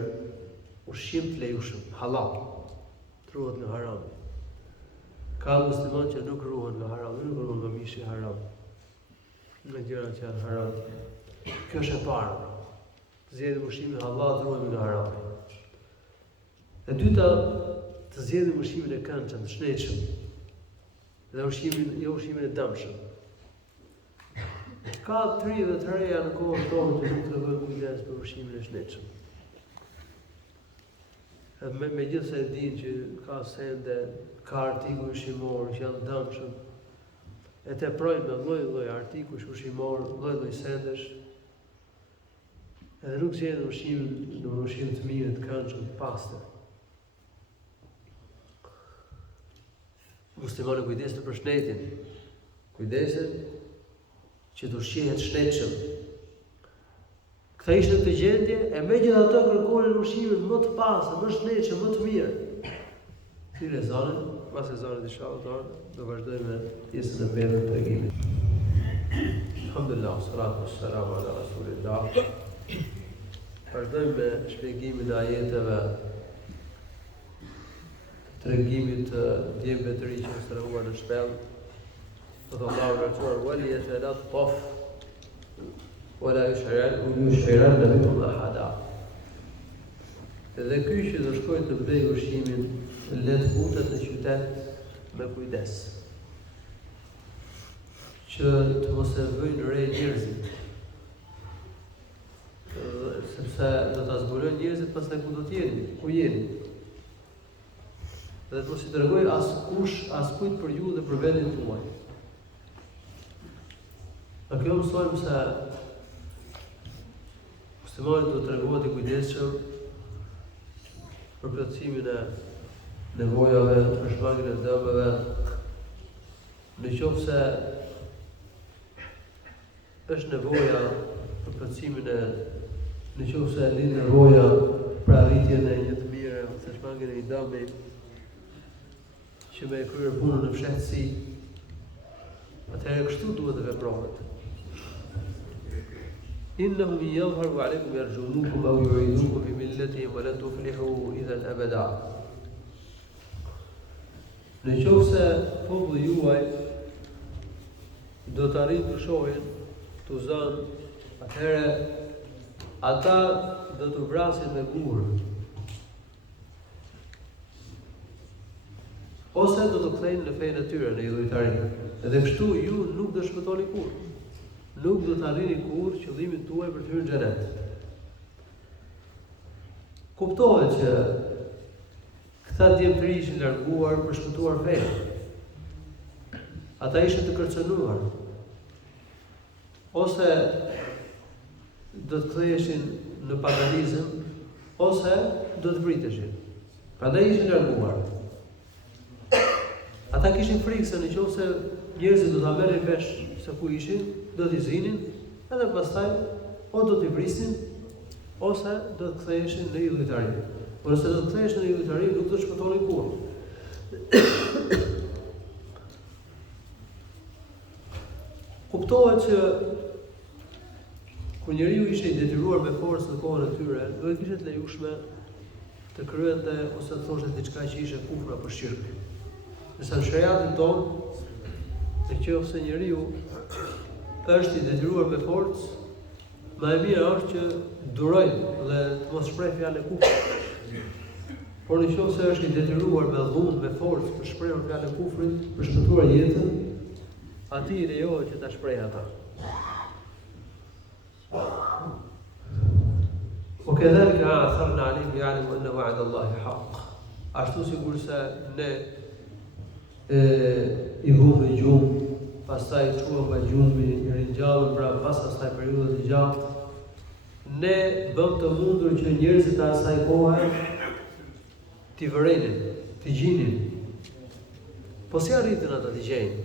ushqim të lejushëm, halal, të ruhet nga haram. Ka musliman që nuk ruhen nga haram, nuk ruhen nga mishi haram, nga gjëra që janë haram. Kjo është e para. Të zgjedhim ushqimin halal, të ruhemi nga haram. E dyta, të zgjedhim ushqimin e këndshëm, të shnetshëm, dhe ushqimin e dëmshëm. Ka të ri dhe të reja në kohën tonë që nuk të bëjmë kujdes për ushqimin e shnetshëm. Me gjithë se e din që ka sende, ka artikuj ushqimor që janë dëmshëm, e te projnë me lloj artikuj ushqimor, lloj sendesh, edhe nuk zgjedhin ushqim të mirë, të këndshëm, të pastër. Muslimani kujdeset për shnetin, kujdeset që të ushqihet shnetshëm. Këta ishte në të gjendje, e megjithatë kërkonin ushqimin më të pastër, më shnetshëm, më të mirë. Thirrë ezanin, pas ezanit inshallah do vazhdojmë me pjesën e vetën të tregimit. Alhamdulillah, salatu wassalamu ala rasulillah. Vazhdojmë me shpjegimin e ajeteve tregimit të djemve të ri që është treguar në shpellë. Thotë Allahu i lartësuar: "Wal yatalattaf wa la yush'iranna bikum ahada." Dhe ky që do shkojë të blej ushqimin, le të futet në qytet me kujdes, që të mos e vëjnë re njerëzit, sepse do ta zbulojnë njerëzit pastaj ku do të jeni, ku jeni. Dhe të mos i tregoj askujt për ju dhe për vendin tuaj. Në kjo mësojmë se muslimani do të tregohet i kujdesshëm për plotësimin e nevojave, për shmangjen e dëmeve, në qoftë se është nevoja për plotësimin e, në qoftë se lind nevoja për arritjen e një të mirë, ose shmangjen e një dëmi, që me e kryer punën në fshehtësi, atëherë kështu duhet të veprohet. Innahu in yadhharu alaykum yarjumukum aw yu'idukum fi millatihim wa lan tuflihu idhan abada. Në qoftë se populli juaj do të arrijë të shohin, të zënë, atëherë ata do të vrasin me kurrë, ose do të kthejnë në fenë e tyre, në idhujtari. Edhe kështu ju nuk do shpëtoni kurrë. Nuk do të arrini kurrë qëllimin tuaj për të hyrë në xhenet. Kuptohet që këta djemë të ri ishin larguar për shpëtuar fenë. Ata ishin të kërcënuar, ose do të ktheheshin në paganizëm, ose do të vriteshin. Prandaj ishin larguar. Ata kishin frikë se nëse njerëzit do ta merrin vesh se ku ishin, do t'i zinin, edhe pastaj o do t'i vrisin, ose do të ktheheshin në idhujtari. Por nëse do të ktheheshin në idhujtari, nuk do të shpëtonin kurrë. Kuptohet që kur njeriu ishte i detyruar me forcë në kohën e tyre, do të kishte të lejushme të kryente ose të thoshte diçka që ishte kufër apo shirk. Nëse në shariatin tonë, nëse njeriu është i detyruar me forcë, më e mirë është që durojnë dhe të mos shpreh fjalë kufrit. Por nëse është i detyruar me dhunë, me forcë për shprehur fjalë kufrit, për shpëtuar jetën, atij i lejohet që ta shprehë ata. وكذلك أثرنا عليه يعلم أن وعد الله حق. Ashtu sigur se ne i humbëm gjumë, pastaj çuam nga gjumi, ringjallëm pra pas asaj periudhe të gjatë, ne bëm të mundur që njerëzit e asaj kohe t'i vërenin, t'i gjinin. Po si arritën ata t'i gjejnë?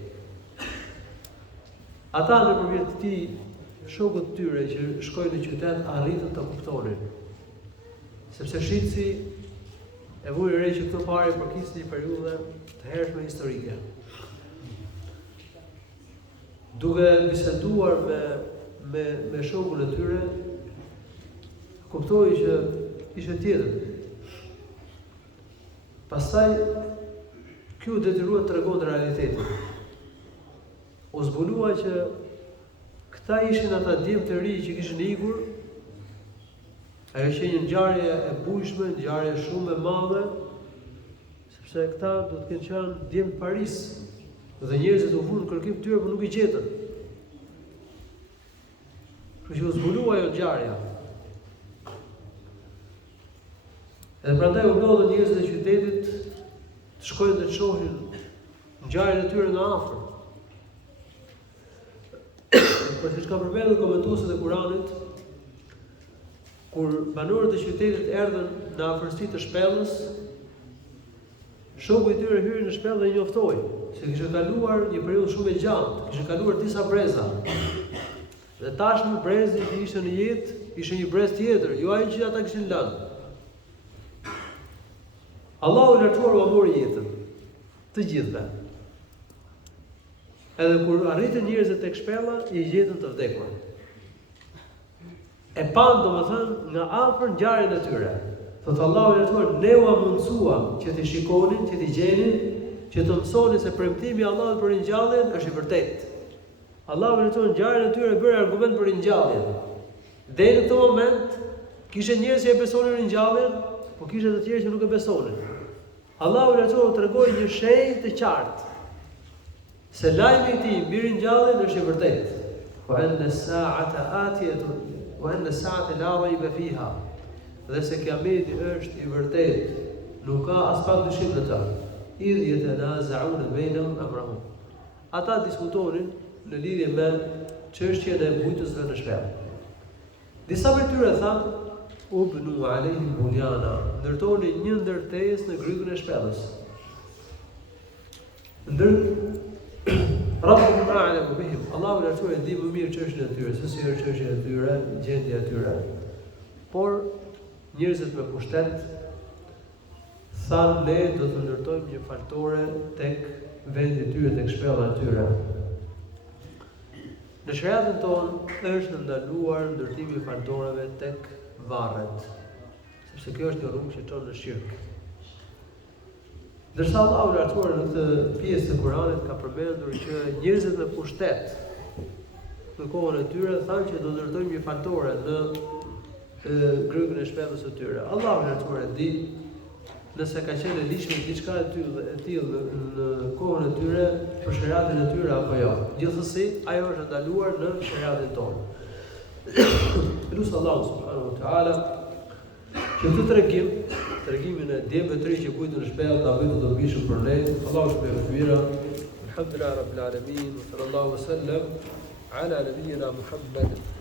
Ata nëpërmjet këtij shokut të tyre që shkojnë në qytet arritën të kuptonin. Sepse shitësi e vuri re që këto pare përkisnin një periudhe të hershme historike. Duke biseduar me shokun e tyre, kuptoi që ishte tjetër. Pastaj ky u detyrua të tregonte realitetin. U zbulua që këta ishin ata djemë të ri që kishin ikur. Ajo që një ngjarje e bujshme, ngjarje shumë e madhe, sepse këta do të kenë qenë djemë të Paris, dhe njerëzit u vunë në kërkim të tyre, por nuk i gjetën. Kështu që u zbulua ajo ngjarja. Edhe prandaj u ndodhi njerëzit e qytetit të shkojnë dhe të shohin ngjarjen e tyre nga afër. Por siç ka përmendur komentuesët e Kuranit, kur banorët e qytetit erdhën në afërsi të shpellës, shoku i tyre hyri në shpellë dhe i njoftoi se kishte kaluar një periudhë shumë e gjatë, kishte kaluar disa breza. Dhe tashmë brezi që ishte në jetë, ishte një brez tjetër, jo ai që ata kishin lënë. Allahu i lartësuar u mori jetën të gjithëve. Edhe kur arritën njerëzit tek shpella, i gjetën të vdekur. E pan domethënë nga afër ngjarjen e tyre. Thot Allahu i lartësuar, ne u mundsuam që t'i shikonin, që t'i gjenin, që të mësonin se premtimi i Allahut për ringjalljen është i vërtetë. Allahu i lartësuar ngjarjen e tyre bëri argument për ringjalljen. Deri në këtë moment kishte njerëz që e besonin ringjalljen, por kishte të tjerë që nuk e besonin. Allahu i lartësuar tregoi një shenjë të qartë se lajmi i tij mbi ringjalljen është i vërtetë. Wa anna as-sa'ata atiyatun wa anna as-sa'ata la rayba fiha. Dhe se kiameti është i vërtetë, nuk ka as pak dyshim në ta. Idh yatanaza'un bainahum amrahum. Ata diskutonin në lidhje me çështjen e bujtësve në shpellë. Disa prej tyre thanë: "Ubnu alayhim bunyana", ndërtoni një ndërtesë në grykën e shpellës. Rabbuhum a'lamu bihim. Allahu lartësuar e di më mirë çështjen e tyre, se si është çështja e tyre, gjendja e tyre. Por njerëzit me pushtet thanë, ne do të ndërtojmë një faltore tek vendi i tyre, tek shpella e tyre. Në shariatin tonë është ndaluar ndërtimi i faltoreve tek varret, sepse kjo është një rrugë që çon në shirk. Ndërsa Allahu i lartësuar në këtë pjesë të Kuranit ka përmendur që njerëzit me pushtet në kohën e tyre thanë që do të ndërtojmë një faltore në grykën e shpellës së tyre. Allahu i lartësuar e di nëse ka qenë e lishme diçka e tillë në kohën e tyre për shariatin e tyre apo jo. Gjithsesi, ajo është ndaluar në shariatin tonë. Lutë Allahu subhanahu wa taala që këtë tregimin e djemve të ri që kujtën në shpellë ta bëjë të dobishëm për ne. Allahu shpëton të mira. Alhamdulillah rabbil alamin. Sallallahu alaihi wasallam ala nabiyyina Muhammad.